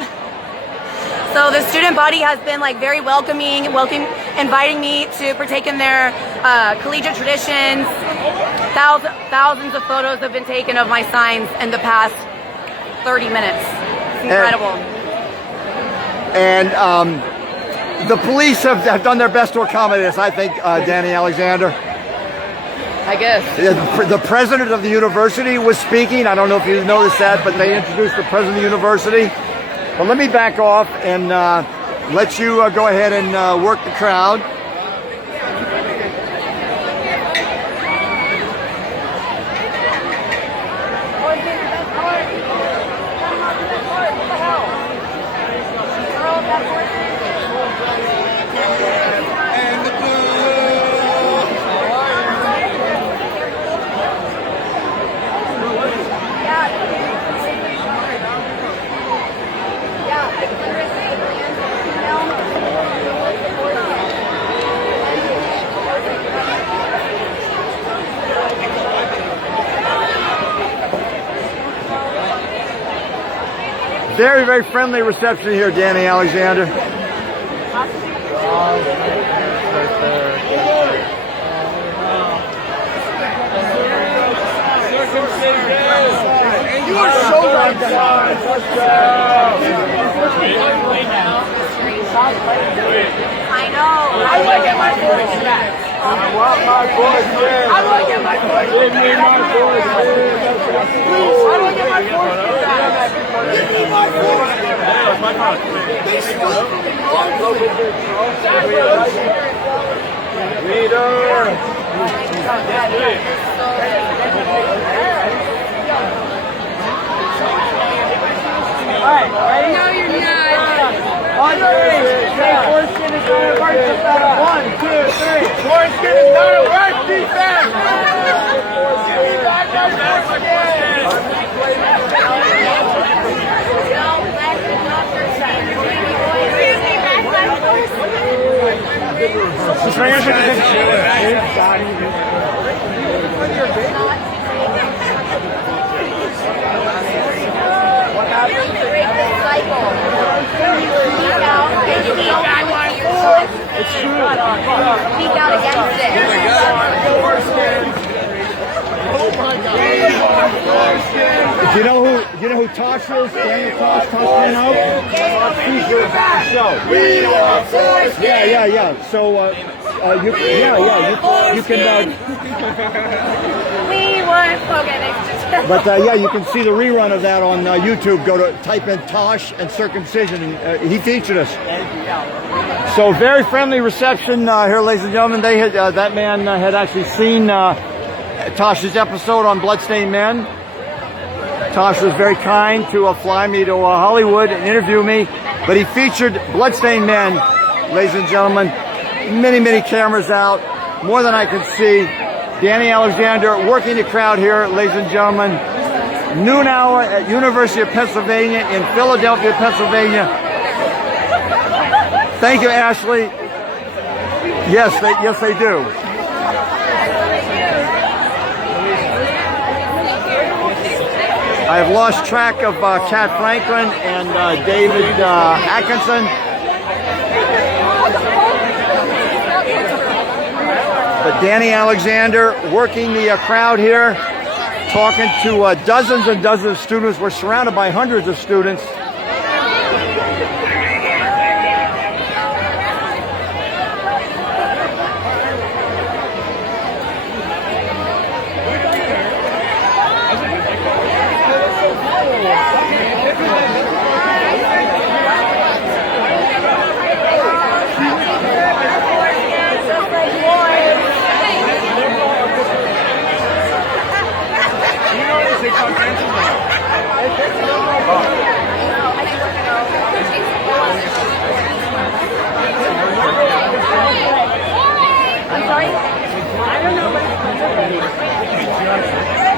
So the student body has been like very welcoming, inviting me to partake in their collegiate traditions. Thousands of photos have been taken of my signs in the past 30 minutes. It's incredible. And the police have done their best to accommodate us, I think, Dani Alexander. I guess. The president of the university was speaking. I don't know if you noticed that, but they introduced the president of the university. But let me back off and let you go ahead and work the crowd. Very, very friendly reception here, Dani Alexander. You are so right. I know. I want to get my voice back. I want my voice back. I want to get my voice back. Give me my voice back. Please, I want to get my voice back. Give me my voice back. They stole from me. Alright, ready? No, you're not. On three. Say Foreskin is not a work defense. 1, 2, 3. Foreskin is not a work defense. Give me back my Just right here. What happened? Break the cycle. Speak out and you don't want yourself. It's true. Speak out against it. Oh my God. Do you know who Tosh is? Daniel Tosh, Tosh came out. Feature of the show. We want Foreskin. Yeah. So you can. We want okay. But yeah, you can see the rerun of that on YouTube. Go to type in Tosh and circumcision, and he featured us. So very friendly reception here, ladies and gentlemen. They had that man had actually seen Tosh's episode on Bloodstained Men. Tosh was very kind to fly me to Hollywood and interview me, but he featured Bloodstained Men, ladies and gentlemen. Many cameras out, more than I can see. Dani Alexander working the crowd here, ladies and gentlemen. Noon hour at University of Pennsylvania in Philadelphia, Pennsylvania. Thank you, Ashley. Yes, they do. I have lost track of Cathrine and David Atkinson. But Dani Alexander working the crowd here, talking to dozens and dozens of students. We're surrounded by hundreds of students.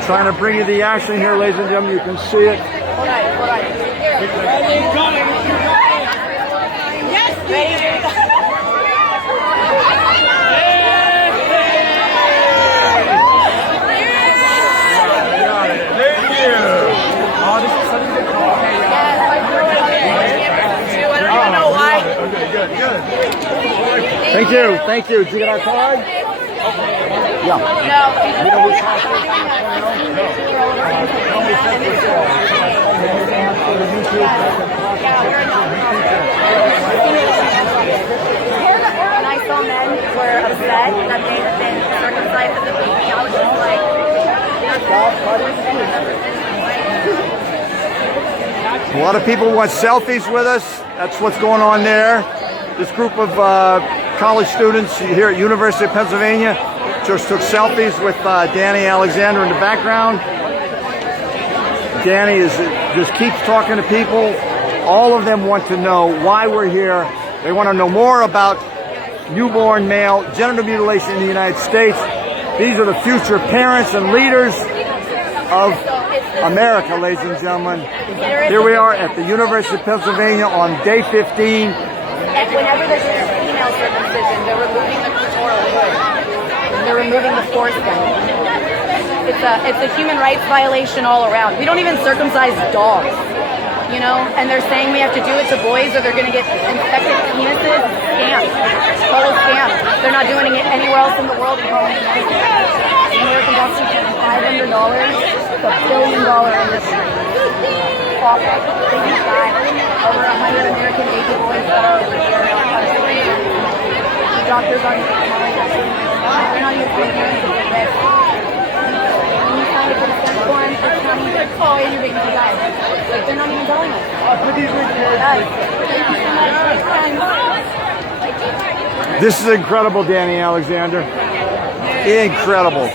Trying to bring you the action here, ladies and gentlemen. You can see it. Yes, baby. Thank you. Did you get our card? Yeah. No. You know who's talking? When I saw men were upset that they had been circumcised as a baby, I was just like, a lot of people want selfies with us. That's what's going on there. This group of college students here at University of Pennsylvania just took selfies with Dani Alexander in the background. Dani just keeps talking to people. All of them want to know why we're here. They want to know more about newborn male genital mutilation in the United States. These are the future parents and leaders of America, ladies and gentlemen. Here we are at the University of Pennsylvania on day 15. And whenever there's female circumcision, they're removing the clitoral hood. They're removing the foreskin. It's a human rights violation all around. We don't even circumcise dogs. you know, and they're saying we have to do it to boys or they're going to get infected penises. Scam. Total scam. They're not doing it anywhere else in the world. American Constitution, $500. It's $1 billion industry. Awful. They just died. Over 100 American baby boys are the doctors aren't even telling us. They're not even telling parents of this. When you sign a consent form, it's not even, oh, and you're making me die. Like, they're not even telling us. Thank you so much. This is incredible, Dani Alexander. Incredible.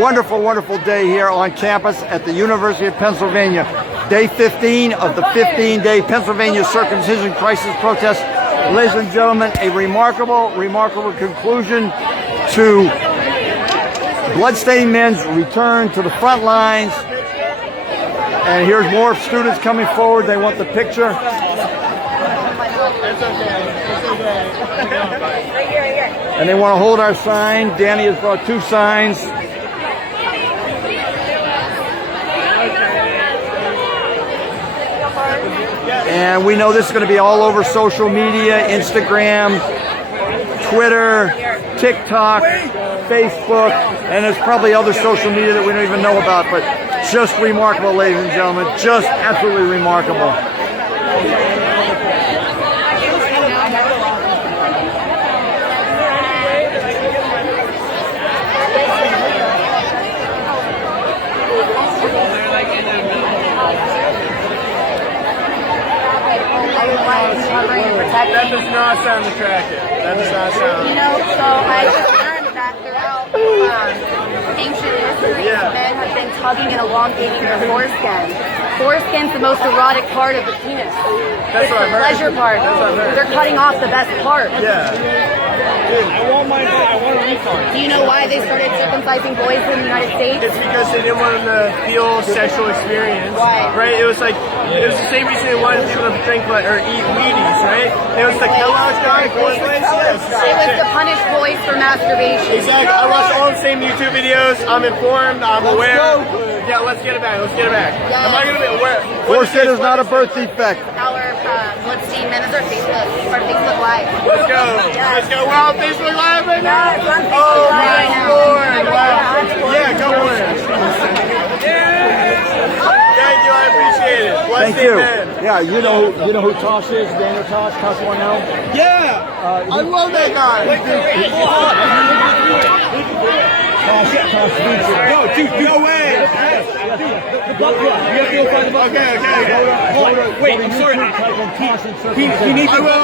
Wonderful, wonderful day here on campus at the University of Pennsylvania. Day 15 of the 15-day Pennsylvania circumcision crisis protest. Ladies and gentlemen, a remarkable, remarkable conclusion to Bloodstained Men's return to the front lines. And here's more students coming forward. They want the picture. And they want to hold our sign. Dani has brought 2 signs. And we know this is going to be all over social media, Instagram, Twitter, TikTok, Facebook, and there's probably other social media that we don't even know about, but just remarkable, ladies and gentlemen, just absolutely remarkable. That does not sound attractive. That does not sound. You know, so I just learned that throughout ancient history, men have been tugging and elongating their foreskin. Foreskin's the most erotic part of the penis. That's it's what the I've heard. pleasure part. That's what I've heard. They're cutting off the best part. Yeah. I want a refund. Do you know why they started circumcising boys in the United States? It's because they didn't want them to feel sexual experience. Why? Right? It was the same reason they wanted people to drink or eat Wheaties, right? It was the Kellogg's guy, cornflakes. Yes. It was to punish boys for masturbation. Exactly. I watched all the same YouTube videos. I'm informed. I'm aware. Yeah, let's get it back. Let's get it back. Yeah. Am I going to be aware? Foreskin is not a birth defect. Our Bloodstained Men is our Facebook Live. Let's go. Yes. Let's go. We're on Facebook Live right now. Yeah, it's on Facebook Oh Live my right now. Lord. Wow. Yeah, Yeah, go for it. Thank you. I appreciate it. Thank Bloodstained you. Men. Yeah, you know who Tosh is? Daniel Tosh, Tosh Warnell. Yeah. I love that guy. No, dude, no way. Okay. Wait, I'm sorry. He needs to. I will.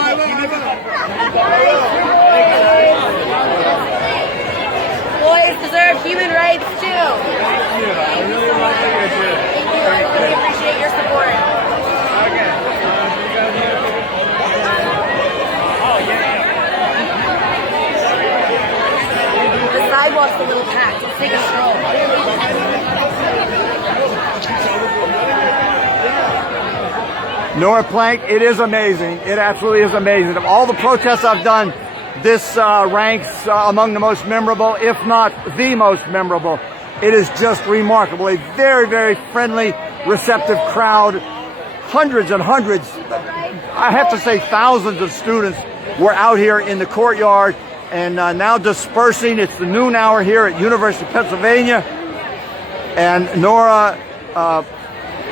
Boys deserve human rights too. Thank you. I really want to hear it. Thank you. I really appreciate your support. Okay. The sidewalk's a little packed. Let's take a stroll. Nora Plank, it is amazing. It absolutely is amazing. Of all the protests I've done, this ranks among the most memorable, if not the most memorable. It is just remarkable. A very, very friendly, receptive crowd. Hundreds and hundreds, I have to say thousands of students were out here in the courtyard and now dispersing. It's the noon hour here at University of Pennsylvania. And Nora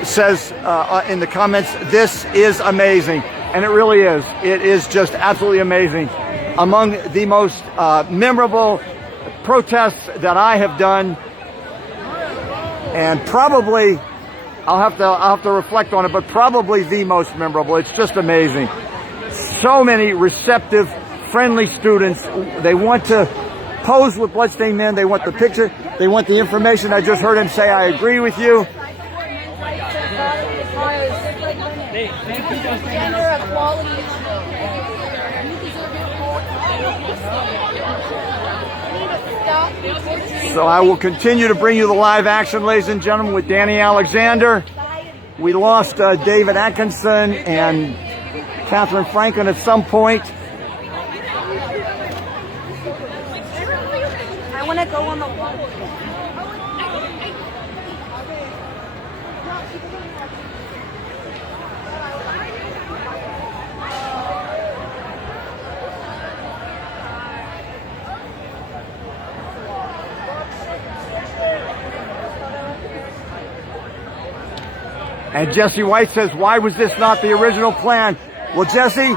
says in the comments, this is amazing. And it really is. It is just absolutely amazing. Among the most memorable protests that I have done, and probably I'll have to reflect on it, but probably the most memorable. It's just amazing. So many receptive, friendly students. They want to pose with Bloodstained Men. They want the picture. They want the information. I just heard him say, I agree with you. Gender equality. So I will continue to bring you the live action, ladies and gentlemen, with Dani Alexander. We lost David Atkinson and Cathrine Franklin at some point. I want to go on the wall. And Jesse White says, why was this not the original plan? Well, Jesse,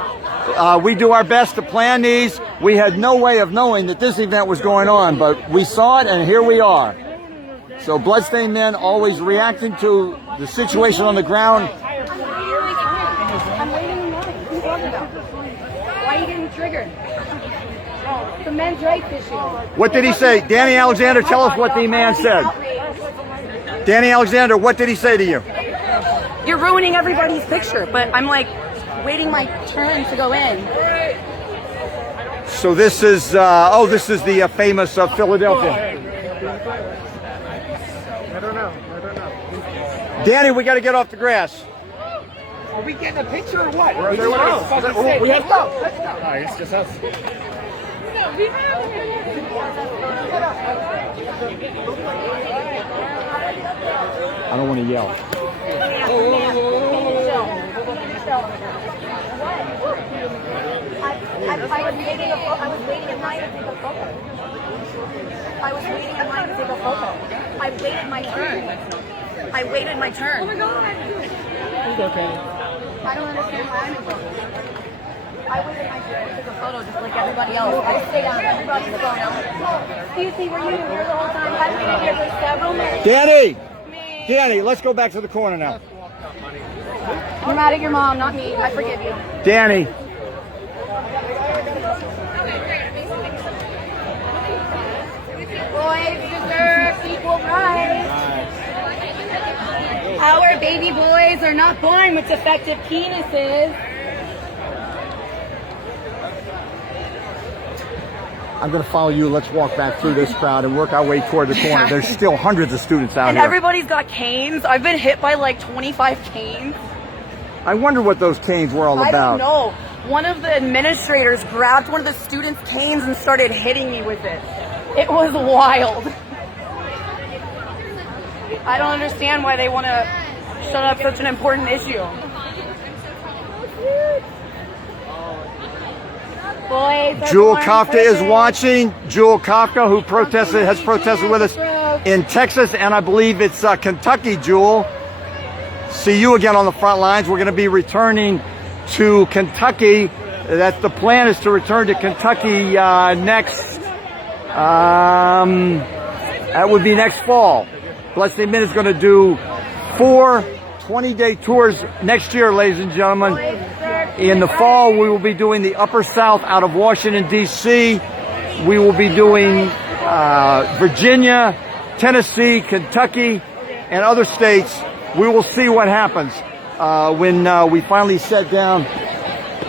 we do our best to plan these. We had no way of knowing that this event was going on, but we saw it, and here we are. So Bloodstained Men always reacting to the situation on the ground. I'm waiting in line. What are you talking about? Why are you getting triggered? The men's rights issue. What did he say? Dani Alexander, tell us what the man said. Dani Alexander, what did he say to you? You're ruining everybody's picture, but I'm like waiting my turn to go in. So this is, this is the famous Philadelphia. I don't know. Danny, we got to get off the grass. Are we getting a picture or what? We have to go. It's just us. I don't want to yell. I was waiting in line to take a photo. I waited my turn. I waited my turn. Oh my God. It's okay. I don't understand why I'm involved. I waited my turn to take a photo just like everybody else. I stayed on everybody's phone. Excuse me, were you here the whole time? I've been here for several minutes. Danny, let's go back to the corner now. You're mad at your mom, not me. I forgive you. Danny. Boys deserve equal rights. Our baby boys are not born with defective penises. I'm going to follow you. Let's walk back through this crowd and work our way toward the corner. There's still hundreds of students out And here. everybody's got canes. I've been hit by like 25 canes. I wonder what those canes were all I about. don't know. One of the administrators grabbed one of the students' canes and started hitting me with it. It was wild. I don't understand why they want to shut up such an important issue. Boys, Jewel Kafka is watching. Jewel Kafka, who has protested with us in Texas, and I believe it's Kentucky. Jewel, see you again on the front lines. We're going to be returning to Kentucky. That's the plan, is to return to Kentucky next. That would be next fall. Bloodstained Men is going to do 4 20-day tours next year, ladies and gentlemen. In the fall, we will be doing the Upper South out of Washington, D.C. We will be doing Virginia, Tennessee, Kentucky, and other states. We will see what happens when we finally set down.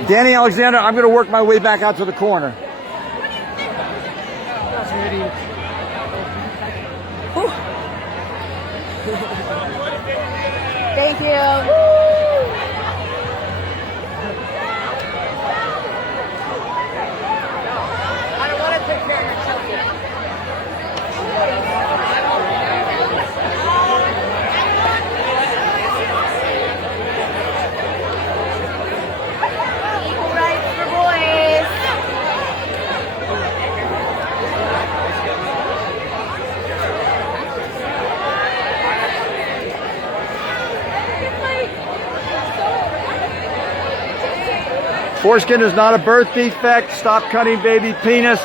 Dani Alexander, I'm going to work my way back out to the corner. Thank you. I don't want to take care of your children. Equal rights for boys. Foreskin is not a birth defect. Stop cutting baby penis.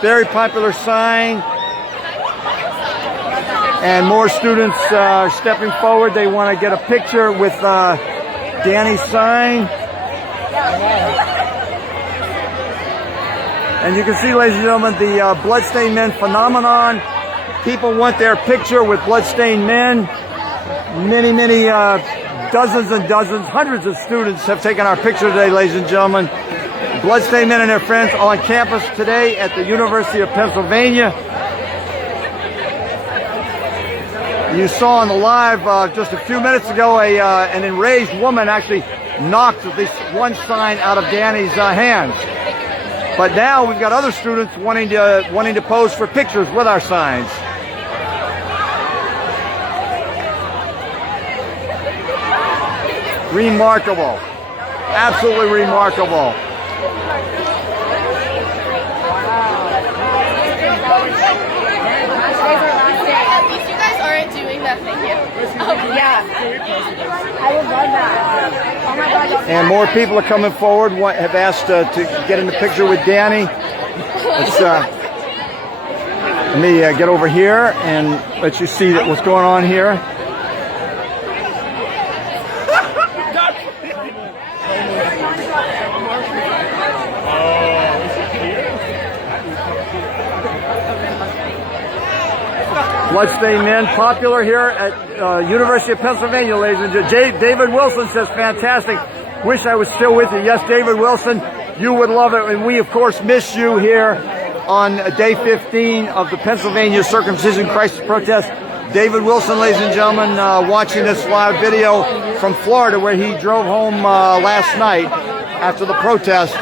Very popular sign. And more students are stepping forward. They want to get a picture with Dani's sign. And you can see, ladies and gentlemen, the Bloodstained Men phenomenon. People want their picture with Bloodstained Men. Many, dozens and dozens, hundreds of students have taken our picture today, ladies and gentlemen. Bloodstained Men and their friends on campus today at the University of Pennsylvania. You saw on the live just a few minutes ago an enraged woman actually knocked this one sign out of Dani's hands. But now we've got other students wanting to pose for pictures with our signs. Remarkable. Absolutely remarkable. At least you guys aren't doing doing that. Thank you. Yeah. I would love that. Oh my God. And more people are coming forward. Have asked to get in the picture with Dani. Let's let me get over here and let you see what's going on here. Bloodstained Men, popular here at University of Pennsylvania, ladies and gentlemen. David Wilson says, fantastic. Wish I was still with you. Yes, David Wilson, you would love it. And we, of course, miss you here on day 15 of the Pennsylvania circumcision crisis protest. David Wilson, ladies and gentlemen, watching this live video from Florida, where he drove home last night after the protest.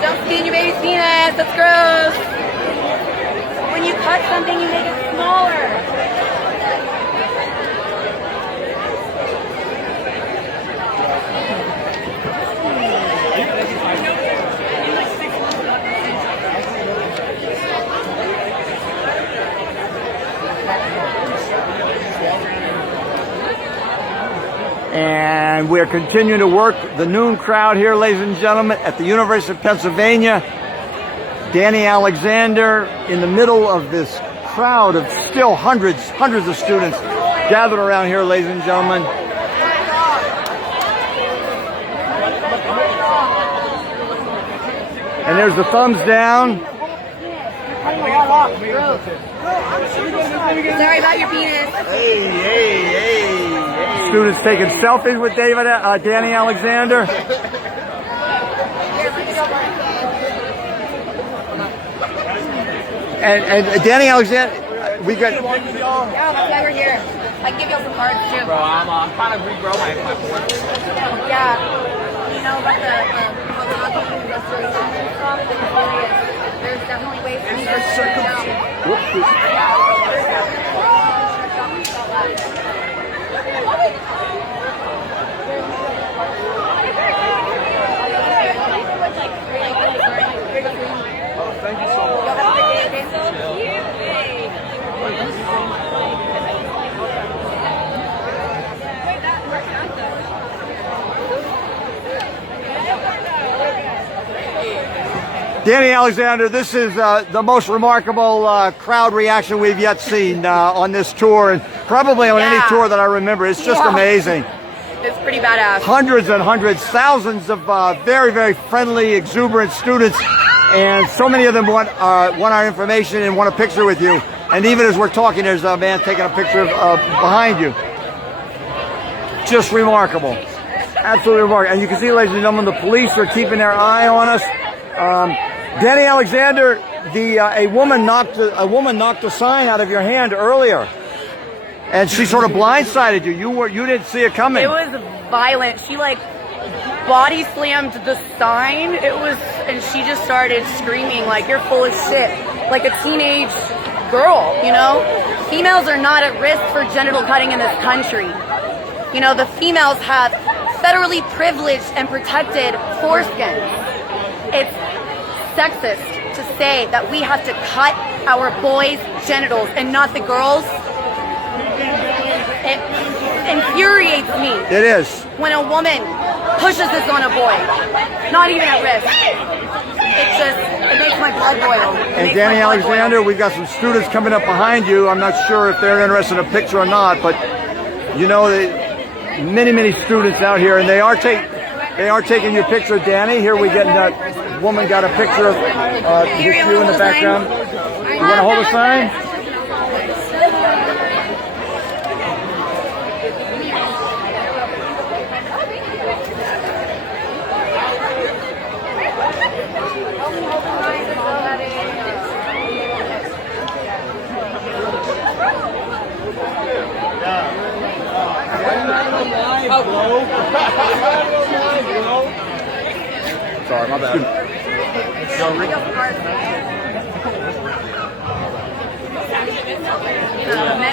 Don't see in your baby's penis, that's gross. When you cut something, you make it smaller. And we're continuing to work the noon crowd here, ladies and gentlemen, at the University of Pennsylvania. Dani Alexander in the middle of this crowd of still hundreds of students gathered around here, ladies and gentlemen. And there's the thumbs down. Sorry about your penis. Hey. Students taking selfies with Dani Alexander. And Dani Alexander, we got. Yeah, that's why we're here. I can give you all some cards too. Bro, I'm trying to regrow my board. Yeah. You know about the blocking restoration and stuff? There's definitely ways to figure it out. Thank you so much. Dani Alexander, this is the most remarkable crowd reaction we've yet seen on this tour, and probably on any tour that I remember. It's just amazing. It's pretty badass. Hundreds and hundreds, thousands of very, very friendly, exuberant students, and so many of them want our information and want a picture with you. And even as we're talking, there's a man taking a picture behind you. Just remarkable. Absolutely remarkable. And you can see, ladies and gentlemen, the police are keeping their eye on us. Dani Alexander, a woman knocked a sign out of your hand earlier, and she sort of blindsided you. You didn't see it coming. It was violent. She like body slammed the sign. And she just started screaming like, "You're full of shit!" Like a teenage girl. You know, females are not at risk for genital cutting in this country. You know, the females have federally privileged and protected foreskins. It's sexist to say that we have to cut our boys' genitals and not the girls. It infuriates me. It is. When a woman pushes this on a boy, not even at risk. It makes my blood boil. And Dani Alexander, we've got some students coming up behind you. I'm not sure if they're interested in a picture or not, but you know, many students out here, and they are taking your picture, Dani. Here we get that woman got a picture of with you in the background. You want to hold a sign? Sorry, my bad.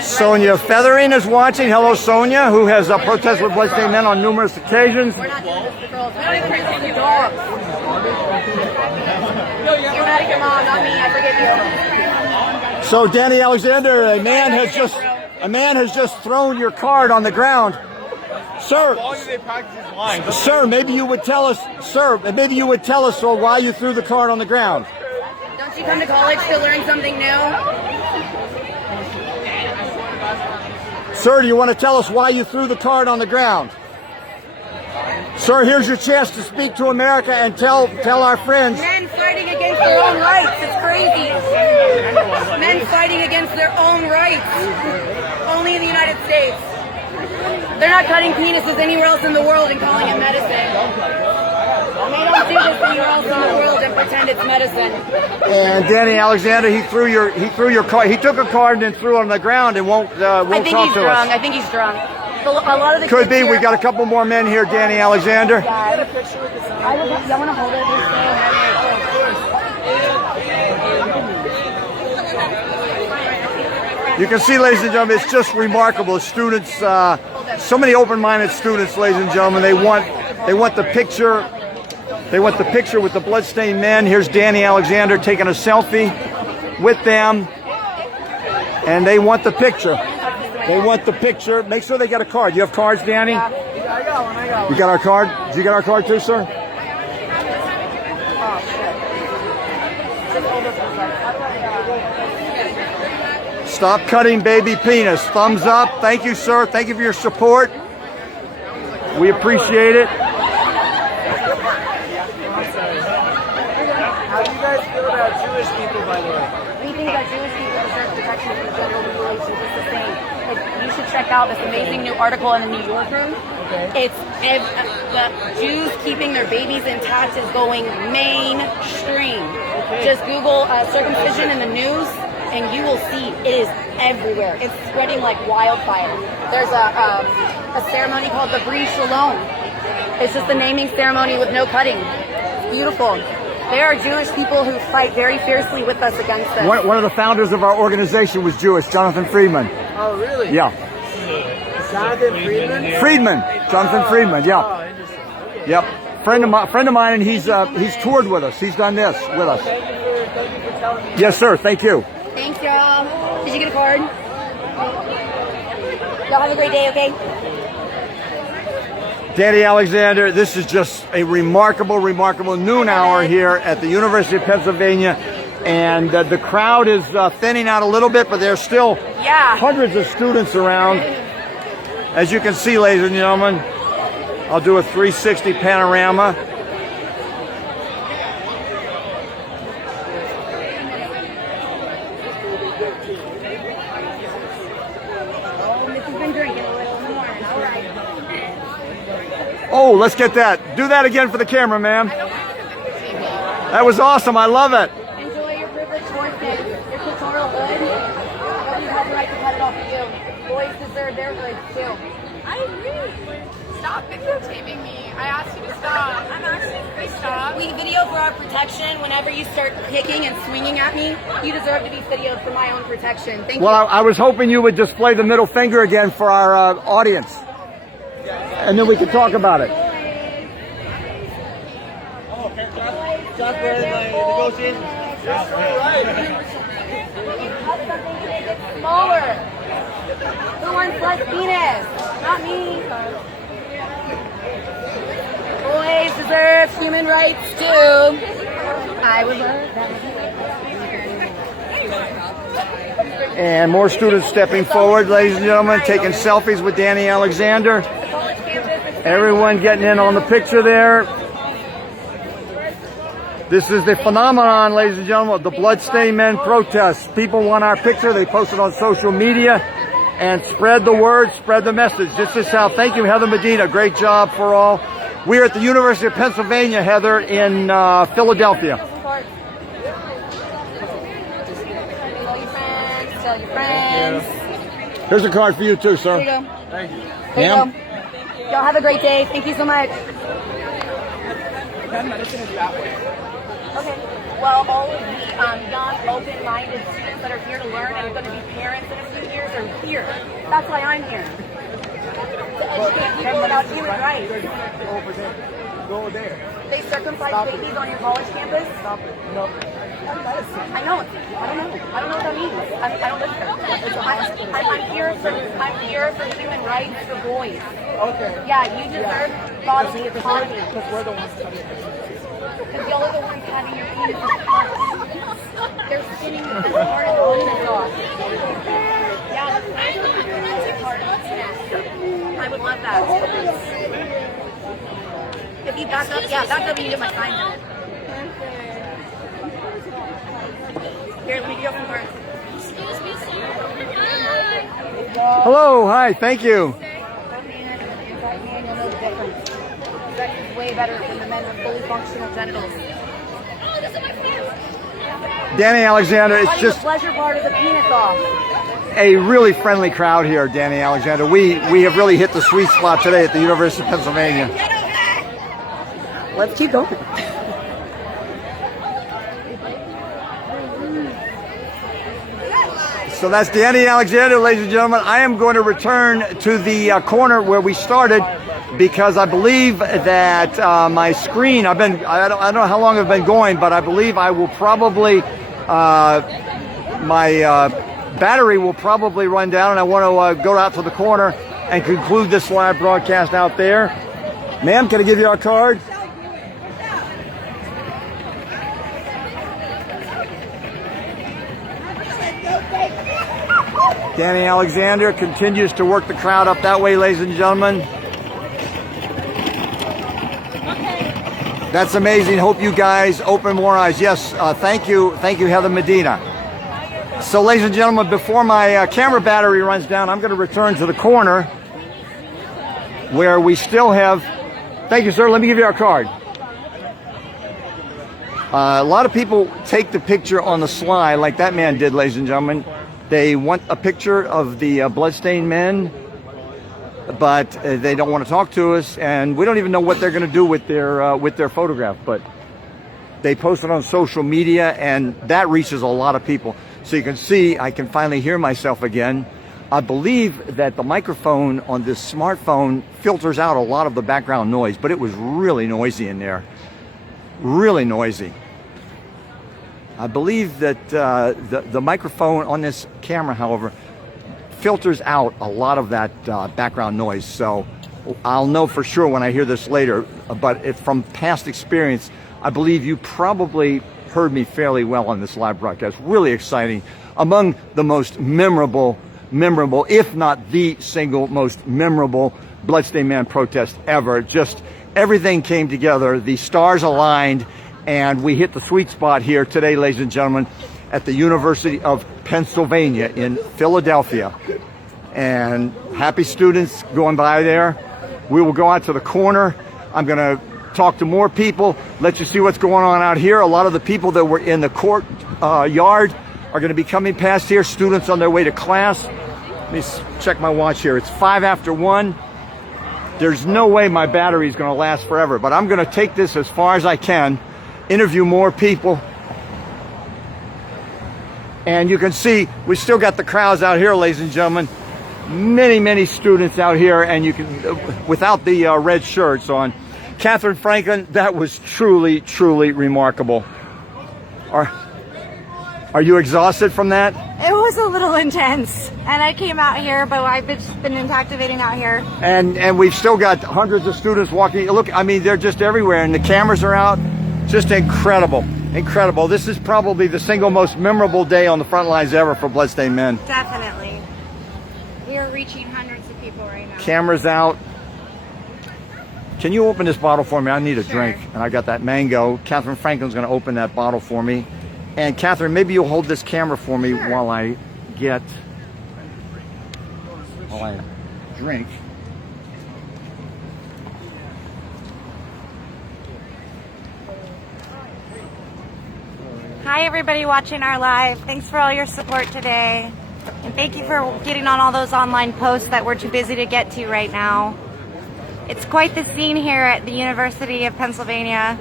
Sonia Feathering is watching. Hello, Sonia, who has protested with Bloodstained Men on numerous occasions. We're not doing this for girls. We don't even protest the dogs. You're mad at your mom, not me. I forgive you. So, Dani Alexander, a man has just thrown your card on the ground. Sir, maybe you would tell us, why you threw the card on the ground. Don't you come to college to learn something new? Sir, do you want to tell us why you threw the card on the ground? Sir, here's your chance to speak to America and tell our friends. Men fighting against their own rights. It's crazy. Men fighting against their own rights. Only in the United States. They're not cutting penises anywhere else in the world and calling it medicine. They don't do this anywhere else in the world and pretend it's medicine. And Dani Alexander, he threw your card. He took a card and then threw it on the ground and won't talk to us. I think he's drunk. A lot of the Could be. here, We got a couple more men here, Dani Alexander. I want to hold it. You can see, ladies and gentlemen, it's just remarkable. Students, so many open-minded students, ladies and gentlemen. They want the picture. They want the picture with the Bloodstained Men. Here's Dani Alexander taking a selfie with them, and they want the picture. They want the picture. Make sure they got a card. You have cards, Dani? Yeah, I got one. You got our card? Did you get our card too, sir? Stop cutting baby penis. Thumbs up. Thank you, sir. Thank you for your support. We appreciate it. How do you guys feel about Jewish people, by the way? We think that Jewish people deserve protection from genital mutilation just the same. You should check out this amazing new article in the New Yorker. Okay. The Jews keeping their babies intact is going mainstream. Okay. Just Google circumcision in the news, and you will see it is everywhere. It's spreading like wildfire. There's a ceremony called the Brie Shalom. It's just the naming ceremony with no cutting. It's beautiful. There are Jewish people who fight very fiercely with us against this. One of the founders of our organization was Jewish, Jonathan Friedman. Oh, really? Yeah. Jonathan Friedman? Jonathan Friedman, yeah. Oh, interesting. Okay. Yep. Friend of mine, and he's toured with us. He's done this with us. Thank you for telling me. Yes, sir. Thank you. Thanks, y'all. Did you get a card? Y'all have a great day, okay? Dani Alexander, this is just a remarkable noon hour here at the University of Pennsylvania. And the crowd is thinning out a little bit, but there's still hundreds of students around. As you can see, ladies and gentlemen, I'll do a 360 panorama. Oh, let's get that. Do that again for the camera, ma'am. That was awesome. I love it. Enjoy your privileged foreskin. Your clitoral hood. Nobody has the right to cut it off of you. Boys deserve their hoods too. I agree. Stop videotaping me. I asked you to stop. I'm actually please stop. We video for our protection. Whenever you start kicking and swinging at me, you deserve to be videoed for my own protection. Thank you. Well, I was hoping you would display the middle finger again for our audience. And then we can talk about it. Smaller. Who wants less penis? Not me. Boys deserve human rights too. I would love that. And more students stepping forward, ladies and gentlemen, taking selfies with Dani Alexander. Everyone getting in on the picture there. This is the phenomenon, ladies and gentlemen, of the Bloodstained Men protests. People want our picture. They post it on social media and spread the word, spread the message. This is how. Thank you, Heather Medina. Great job for all. We're at the University of Pennsylvania, Heather, in Philadelphia. Tell your friends. Here's a card for you too, sir. There you go. Thank you. There you go. Y'all have a great day. Thank you so much. Okay. Well, all of the young, open-minded students that are here to learn and are going to be parents in a few years are here. That's why I'm here. To educate people about human rights. Over there. Go there. They circumcise babies on your college campus? Stop it. No. I know. I don't know. I don't know what that means. I don't live here. I'm here for human rights for boys. Okay. Yeah, you deserve bodily autonomy. Because we're the ones cutting it. Because y'all are the ones having your penises cut. They're spinning the part of the penis off. Yeah, that's nice. Part of the penis. I would love that. If you back up, yeah, back up and you get my sign in it. Here, let me go from where. Hello, hi, thank you. Sex is way better than the men with fully functional genitals. Dani Alexander, it's Cutting just the pleasure part of the penis off. a really friendly crowd here, Dani Alexander. We have really hit the sweet spot today at the University of Pennsylvania. Let's keep going. So that's Dani Alexander, ladies and gentlemen. I am going to return to the corner where we started because I believe that my screen, I don't know how long I've been going, but I believe I will probably, my battery will probably run down, and I want to go out to the corner and conclude this live broadcast out there. Ma'am, can I give you our card? Dani Alexander continues to work the crowd up that way, ladies and gentlemen. That's amazing. Hope you guys open more eyes. Yes, thank you, Heather Medina. So, ladies and gentlemen, before my camera battery runs down, I'm going to return to the corner where we still have. Thank you, sir. Let me give you our card. A lot of people take the picture on the sly, like that man did, ladies and gentlemen. They want a picture of the Bloodstained Men, but they don't want to talk to us, and we don't even know what they're going to do with their photograph. But they post it on social media, and that reaches a lot of people. So you can see, I can finally hear myself again. I believe that the microphone on this smartphone filters out a lot of the background noise, but it was really noisy in there, really noisy. I believe that the microphone on this camera, however, filters out a lot of that background noise. So I'll know for sure when I hear this later. But from past experience, I believe you probably heard me fairly well on this live broadcast. Really exciting. Among the most memorable, if not the single most memorable Bloodstained Man protest ever. Just everything came together. The stars aligned. And we hit the sweet spot here today, ladies and gentlemen, at the University of Pennsylvania in Philadelphia. And happy students going by there. We will go out to the corner. I'm going to talk to more people, let you see what's going on out here. A lot of the people that were in the court yard are going to be coming past here, students on their way to class. Let me check my watch here. It's 5 after 1. There's no way my battery is going to last forever, but I'm going to take this as far as I can. Interview more people, and you can see we still got the crowds out here, ladies and gentlemen. Many students out here, and you can without the red shirts on. Cathrine Franklin, that was truly remarkable. Are you exhausted from that? It was a little intense, and I came out here, but I've been activating out here. And we've still got hundreds of students walking. Look, I mean, they're just everywhere, and the cameras are out. Just incredible. This is probably the single most memorable day on the front lines ever for Bloodstained Men. Definitely. We are reaching hundreds of people right now. Cameras out. Can you open this bottle for me? I need a drink. And I got that mango. Cathrine Franklin's going to open that bottle for me. And Cathrine, maybe you'll hold this camera for me while I drink. Hi everybody watching our live. Thanks for all your support today. And thank you for getting on all those online posts that we're too busy to get to right now. It's quite the scene here at the University of Pennsylvania.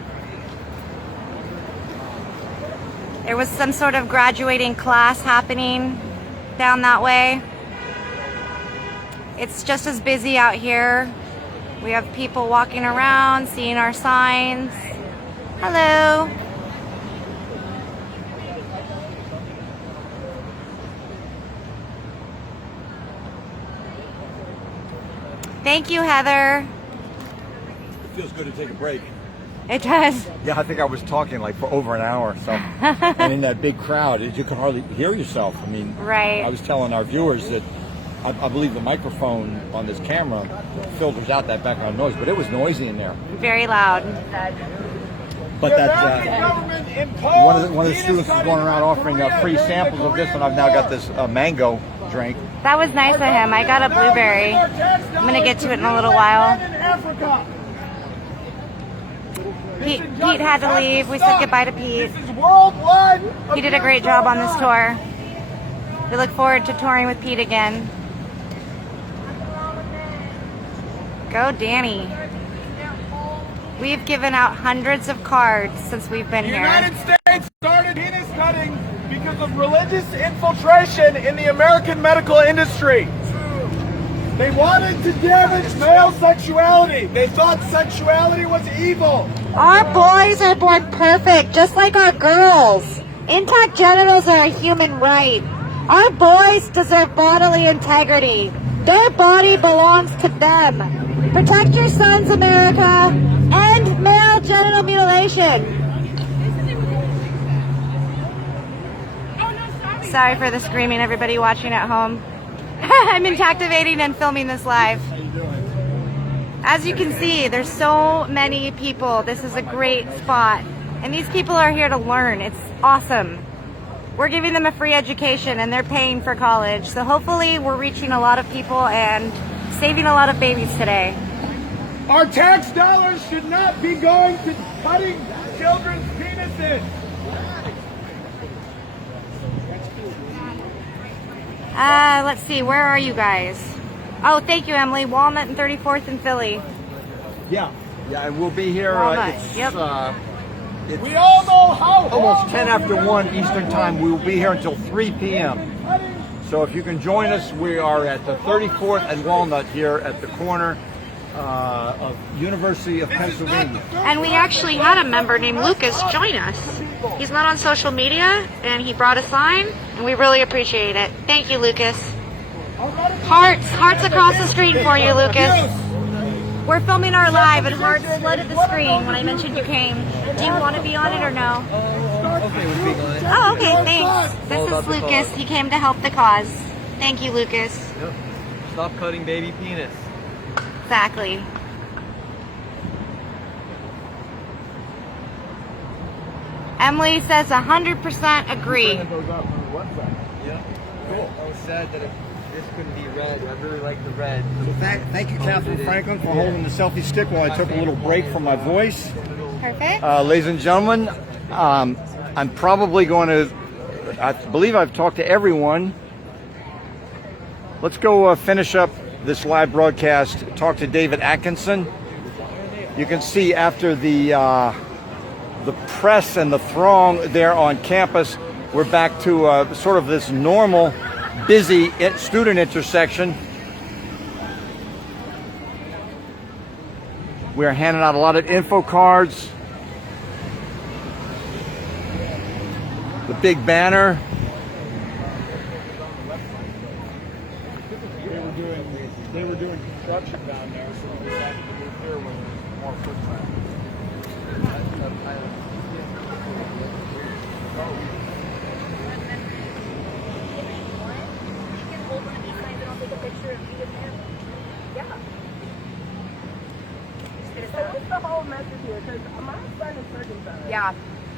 There was some sort of graduating class happening down that way. It's just as busy out here. We have people walking around, seeing our signs. Hello. Thank you, Heather. It feels good to take a break. It does. Yeah, I think I was talking like for over an hour. So, and in that big crowd, you could hardly hear yourself. I mean, right. I was telling our viewers that I believe the microphone on this camera filters out that background noise, but it was noisy in there. Very loud. But that one of the students was going around offering free samples of this, and I've now got this mango drink. That was nice of him. I got a blueberry. I'm going to get to it in a little while. Pete had to leave. We said goodbye to Pete. He did a great job on this tour. We look forward to touring with Pete again. Go Dani. We've given out hundreds of cards since we've been here. The United States started penis cutting because of religious infiltration in the American medical industry. They wanted to damage male sexuality. They thought sexuality was evil. Our boys are born perfect, just like our girls. Intact genitals are a human right. Our boys deserve bodily integrity. Their body belongs to them. Protect your sons, America. End male genital mutilation. Sorry for the screaming, everybody watching at home. I'm intactivating and filming this live. As you can see, there's so many people. This is a great spot. And these people are here to learn. It's awesome. We're giving them a free education and they're paying for college. So hopefully we're reaching a lot of people and saving a lot of babies today. Our tax dollars should not be going to cutting children's penises. Let's see, where are you guys? Oh, thank you, Emily. Walnut and 34th in Philly. Yeah, and we'll be here. It's we all know how almost 10 after 1 Eastern Time. We will be here until 3 p.m. So if you can join us, we are at the 34th and Walnut here at the corner of University of Pennsylvania. And we actually had a member named Lucas join us. He's not on social media, and he brought a sign, and we really appreciate it. Thank you, Lucas. Hearts across the street for you, Lucas. We're filming our live, and hearts flooded the screen when I mentioned you came. Do you want to be on it or no? Oh, okay, thanks. This is Lucas. He came to help the cause. Thank you, Lucas. Yep. Stop cutting baby penis. Exactly. Emily says 100% agree. Yeah. Cool. I was sad that this couldn't be red. I really like the red. So thank you, Cathrine Franklin, for holding the selfie stick while I took a little break from my voice. Perfect. Ladies and gentlemen, I'm probably going to, I believe I've talked to everyone. Let's go finish up this live broadcast, talk to David Atkinson. You can see after the press and the throng there on campus, we're back to sort of this normal, busy student intersection. We're handing out a lot of info cards. The big banner. They were doing construction down there, so we decided to move here with more foot traffic. It's the whole message here, because my son is circumcised. Yeah.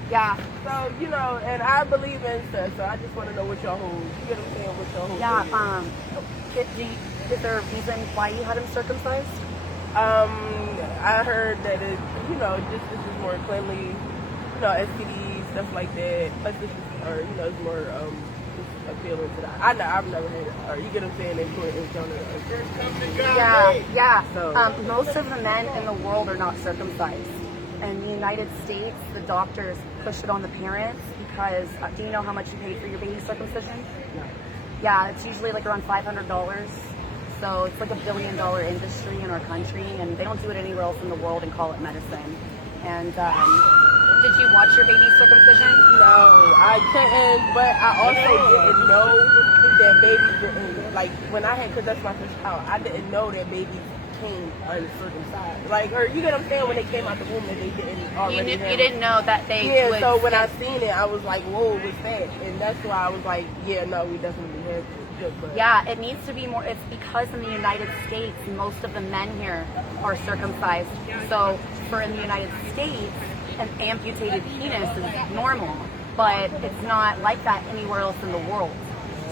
Yeah. So, you know, and I believe in incest, so I just want to know what y'all hold. You get what I'm saying? What y'all hold. Is there a reason why you had him circumcised? I heard that it, you know, this is more cleanly, you know, STDs, stuff like that. But this is, or, you know, it's more just appealing to that. I've never heard it. Or you get what I'm saying? They put it on Yeah. So, most of the men in the world are not circumcised. In the United States, the doctors push it on the parents because do you know how much you paid for your baby circumcision? No. Yeah, it's usually like around $500. So it's like $1 billion industry in our country, and they don't do it anywhere else in the world and call it medicine. And did you watch your baby circumcision? No, I couldn't, but I also didn't know that babies didn't, like, when I had, because that's my first child, I didn't know that babies came uncircumcised. Like, or you get what I'm saying, when they came out the womb that they didn't already You didn't know that they Yeah, would so when I seen it, I was like, whoa, what's that? And that's why I was like, yeah, no, we definitely have to. But yeah, it needs to be more. It's because in the United States, most of the men here are circumcised. So for in the United States, an amputated penis is normal, but it's not like that anywhere else in the world.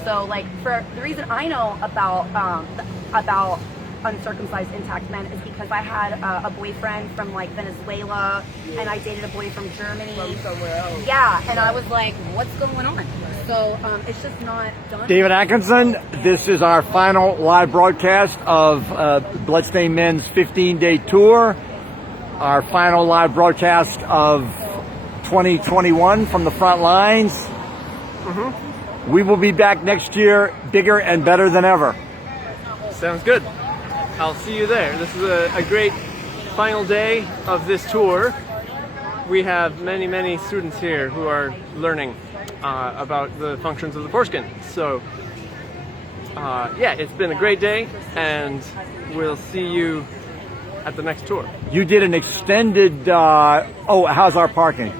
So like, for the reason I know about uncircumcised intact men is because I had a boyfriend from like Venezuela, and I dated a boy from Germany. From somewhere else. Yeah, and I was like, what's going on? So it's just not done. David Atkinson, this is our final live broadcast of Bloodstained Men's 15-day tour. Our final live broadcast of 2021 from the front lines. Mm-hmm. We will be back next year, bigger and better than ever. Sounds good. I'll see you there. This is a great final day of this tour. We have many, many students here who are learning about the functions of the foreskin. So, yeah, it's been a great day, and we'll see you at the next tour. You did an extended, how's our parking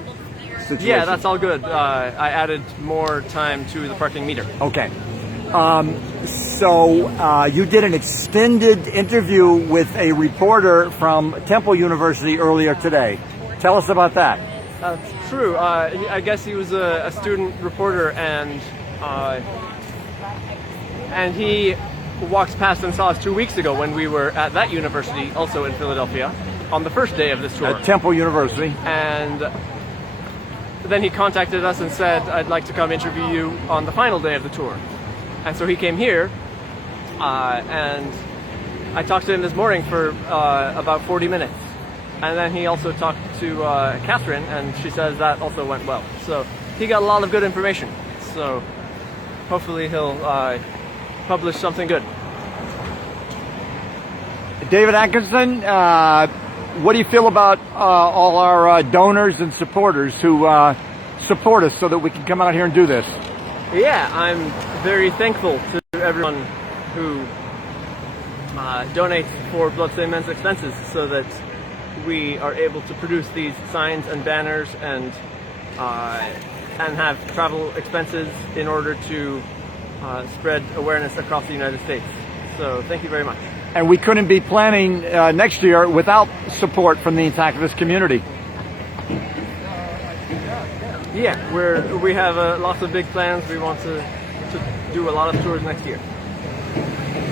situation? Yeah, that's all good. I added more time to the parking meter. Okay. So you did an extended interview with a reporter from Temple University earlier today. Tell us about that. True. I guess he was a student reporter, and he walked past and saw us 2 weeks ago when we were at that university, also in Philadelphia, on the first day of this tour. At Temple University. And then he contacted us and said, I'd like to come interview you on the final day of the tour. And so he came here, and I talked to him this morning for about 40 minutes. And then he also talked to Cathrine, and she says that also went well. So he got a lot of good information. So hopefully he'll publish something good. David Atkinson, what do you feel about all our donors and supporters who support us so that we can come out here and do this? Yeah, I'm very thankful to everyone who donates for Bloodstained Men's expenses so that we are able to produce these signs and banners and have travel expenses in order to spread awareness across the United States. So thank you very much. And we couldn't be planning next year without support from the activist community. Yeah, we have lots of big plans. We want to do a lot of tours next year.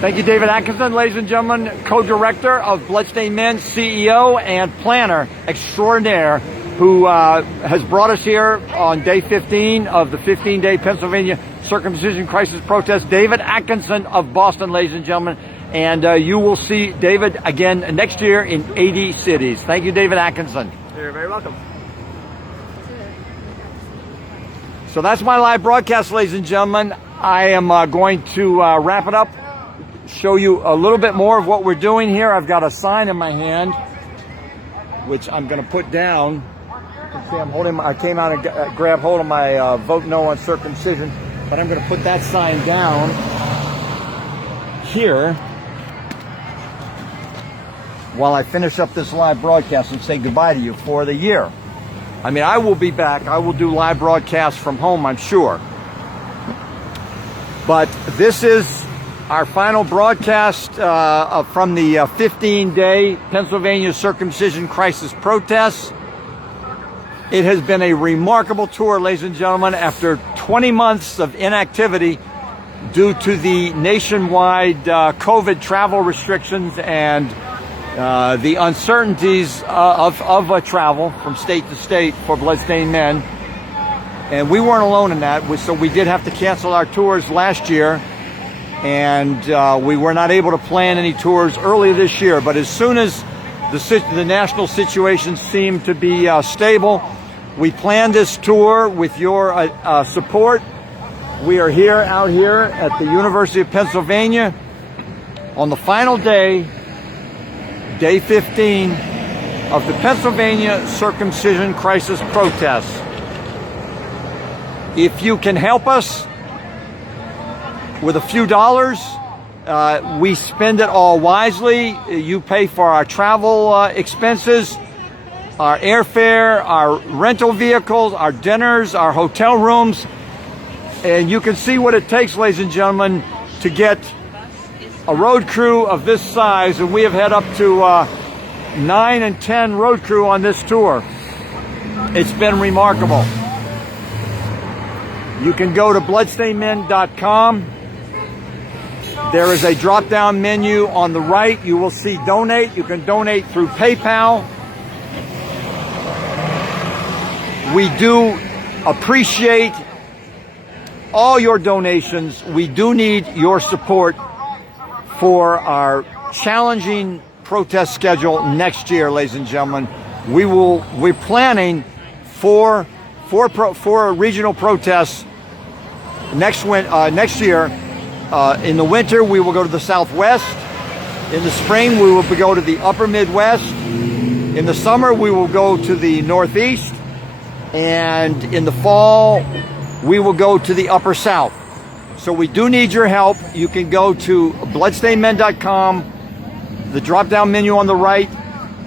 Thank you, David Atkinson, ladies and gentlemen, co-director of Bloodstained Men, CEO and planner extraordinaire, who has brought us here on day 15 of the 15-day Pennsylvania circumcision crisis protest. David Atkinson of Boston, ladies and gentlemen, and you will see David again next year in 80 cities. Thank you, David Atkinson. You're very welcome. So that's my live broadcast, ladies and gentlemen. I am going to wrap it up, show you a little bit more of what we're doing here. I've got a sign in my hand, which I'm going to put down. You can see I'm holding. I came out and grabbed hold of my vote no on circumcision, but I'm going to put that sign down here while I finish up this live broadcast and say goodbye to you for the year. I mean, I will be back. I will do live broadcasts from home, I'm sure. But this is our final broadcast from the 15-day Pennsylvania circumcision crisis protests. It has been a remarkable tour, ladies and gentlemen, after 20 months of inactivity due to the nationwide COVID travel restrictions and the uncertainties of travel from state to state for Bloodstained Men. And we weren't alone in that, so we did have to cancel our tours last year, and we were not able to plan any tours early this year. But as soon as the national situation seemed to be stable, We planned this tour with your support. We are out here at the University of Pennsylvania on the final day, day 15 of the Pennsylvania circumcision crisis protests. If you can help us with a few dollars, we spend it all wisely. You pay for our travel expenses, our airfare, our rental vehicles, our dinners, our hotel rooms. And you can see what it takes, ladies and gentlemen, to get a road crew of this size. And we have had up to 9 and 10 road crew on this tour. It's been remarkable. You can go to bloodstainedmen.com. There is a drop-down menu on the right. You will see donate. You can donate through PayPal. We do appreciate all your donations. We do need your support for our challenging protest schedule next year, ladies and gentlemen. We're planning for regional protests next year. In the winter, we will go to the Southwest. In the spring, we will go to the Upper Midwest. In the summer, we will go to the Northeast. And in the fall, we will go to the Upper South. So we do need your help. You can go to bloodstainedmen.com. The drop-down menu on the right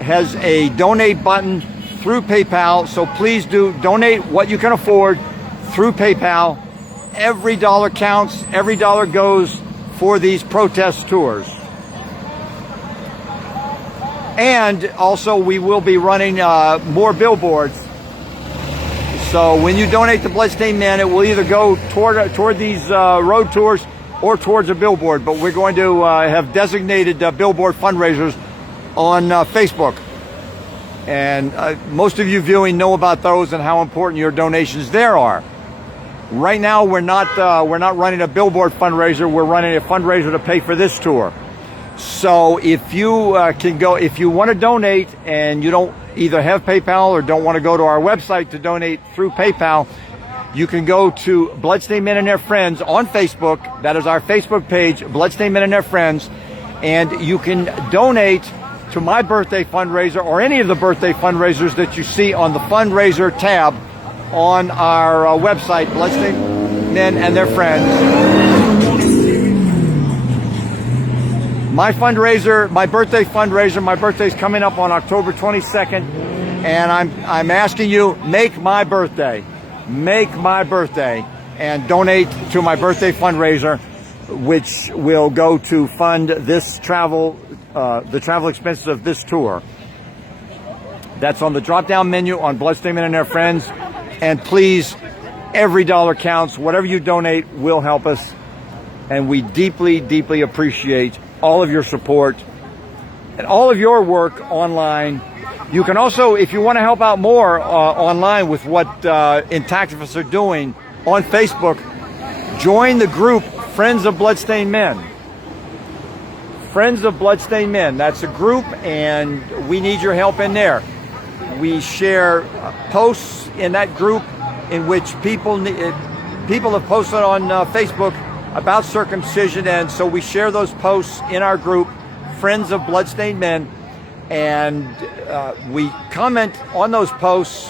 has a donate button through PayPal. So please do donate what you can afford through PayPal. Every dollar counts. Every dollar goes for these protest tours. And also, we will be running more billboards. So when you donate to Bloodstained Men, it will either go toward these road tours or towards a billboard. But we're going to have designated billboard fundraisers on Facebook. And most of you viewing know about those and how important your donations there are. Right now, we're not running a billboard fundraiser. We're running a fundraiser to pay for this tour. So if you if you want to donate and you don't either have PayPal or don't want to go to our website to donate through PayPal, you can go to Bloodstained Men and Their Friends on Facebook. That is our Facebook page, Bloodstained Men and Their Friends. And you can donate to my birthday fundraiser or any of the birthday fundraisers that you see on the fundraiser tab on our website, Bloodstained Men and Their Friends. My fundraiser, my birthday fundraiser, my birthday's coming up on October 22nd, and I'm asking you, make my birthday, and donate to my birthday fundraiser, which will go to fund this travel, the travel expenses of this tour. That's on the drop-down menu on Bloodstained Men and Their Friends. And please, every dollar counts. Whatever you donate will help us. And we deeply, deeply appreciate all of your support and all of your work online. You can also, if you want to help out more online with what Intactivists are doing on Facebook, join the group Friends of Bloodstained Men. Friends of Bloodstained Men. That's a group, and we need your help in there. We share posts in that group in which people have posted on Facebook about circumcision, and so we share those posts in our group, Friends of Bloodstained Men, and we comment on those posts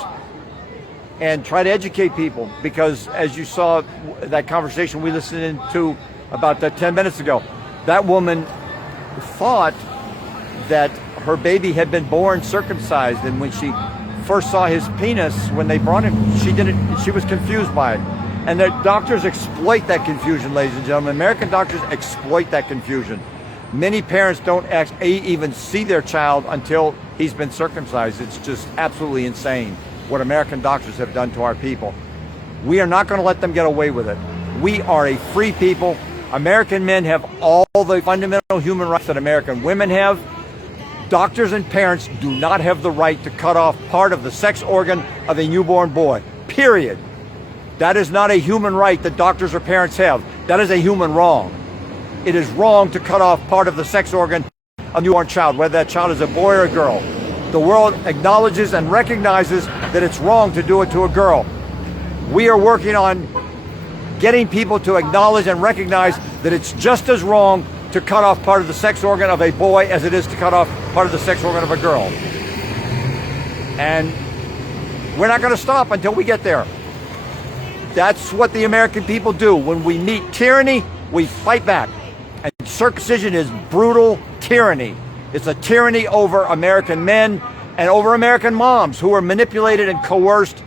and try to educate people, because as you saw that conversation we listened to about 10 minutes ago, that woman thought that her baby had been born circumcised, and when she first saw his penis when they brought him, she was confused by it. And the doctors exploit that confusion, ladies and gentlemen. American doctors exploit that confusion. Many parents don't even see their child until he's been circumcised. It's just absolutely insane what American doctors have done to our people. We are not going to let them get away with it. We are a free people. American men have all the fundamental human rights that American women have. Doctors and parents do not have the right to cut off part of the sex organ of a newborn boy, period. That is not a human right that doctors or parents have. That is a human wrong. It is wrong to cut off part of the sex organ of a newborn child, whether that child is a boy or a girl. The world acknowledges and recognizes that it's wrong to do it to a girl. We are working on getting people to acknowledge and recognize that it's just as wrong to cut off part of the sex organ of a boy as it is to cut off part of the sex organ of a girl. And we're not going to stop until we get there. That's what the American people do. When we meet tyranny, we fight back. And circumcision is brutal tyranny. It's a tyranny over American men and over American moms who are manipulated and coerced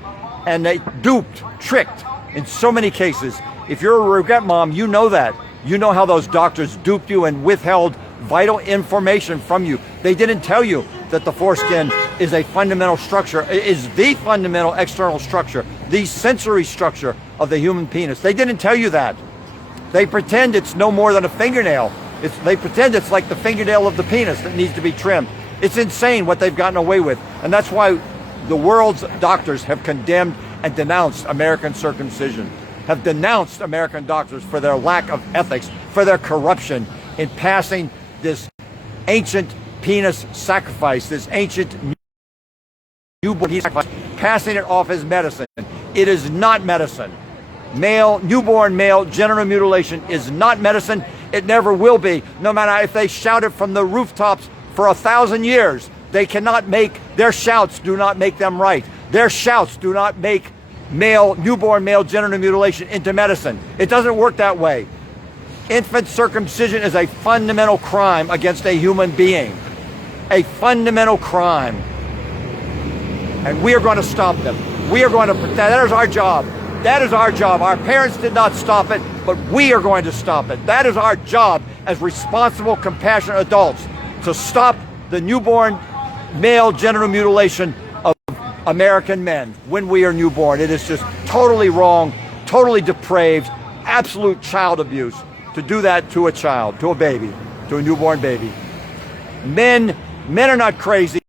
and they duped, tricked in so many cases. If you're a regret mom, you know that. You know how those doctors duped you and withheld vital information from you. They didn't tell you that the foreskin is a fundamental structure, is the fundamental external structure, the sensory structure of the human penis. They didn't tell you that. They pretend it's no more than a fingernail. They pretend it's like the fingernail of the penis that needs to be trimmed. It's insane what they've gotten away with. And that's why the world's doctors have condemned and denounced American circumcision, have denounced American doctors for their lack of ethics, for their corruption in passing this ancient penis sacrifice, this ancient newborn sacrifice, passing it off as medicine. It is not medicine. Newborn male genital mutilation is not medicine. It never will be, no matter if they shout it from the rooftops for 1,000 years. They cannot make, their shouts do not make them right. Their shouts do not make newborn male genital mutilation into medicine. It doesn't work that way. Infant circumcision is a fundamental crime against a human being. A fundamental crime. And we are going to stop them. We are going to, that is our job. That is our job. Our parents did not stop it, but we are going to stop it. That is our job as responsible, compassionate adults, to stop the newborn male genital mutilation of American men when we are newborn. It is just totally wrong, totally depraved, absolute child abuse to do that to a child, to a baby, to a newborn baby. Men are not crazy.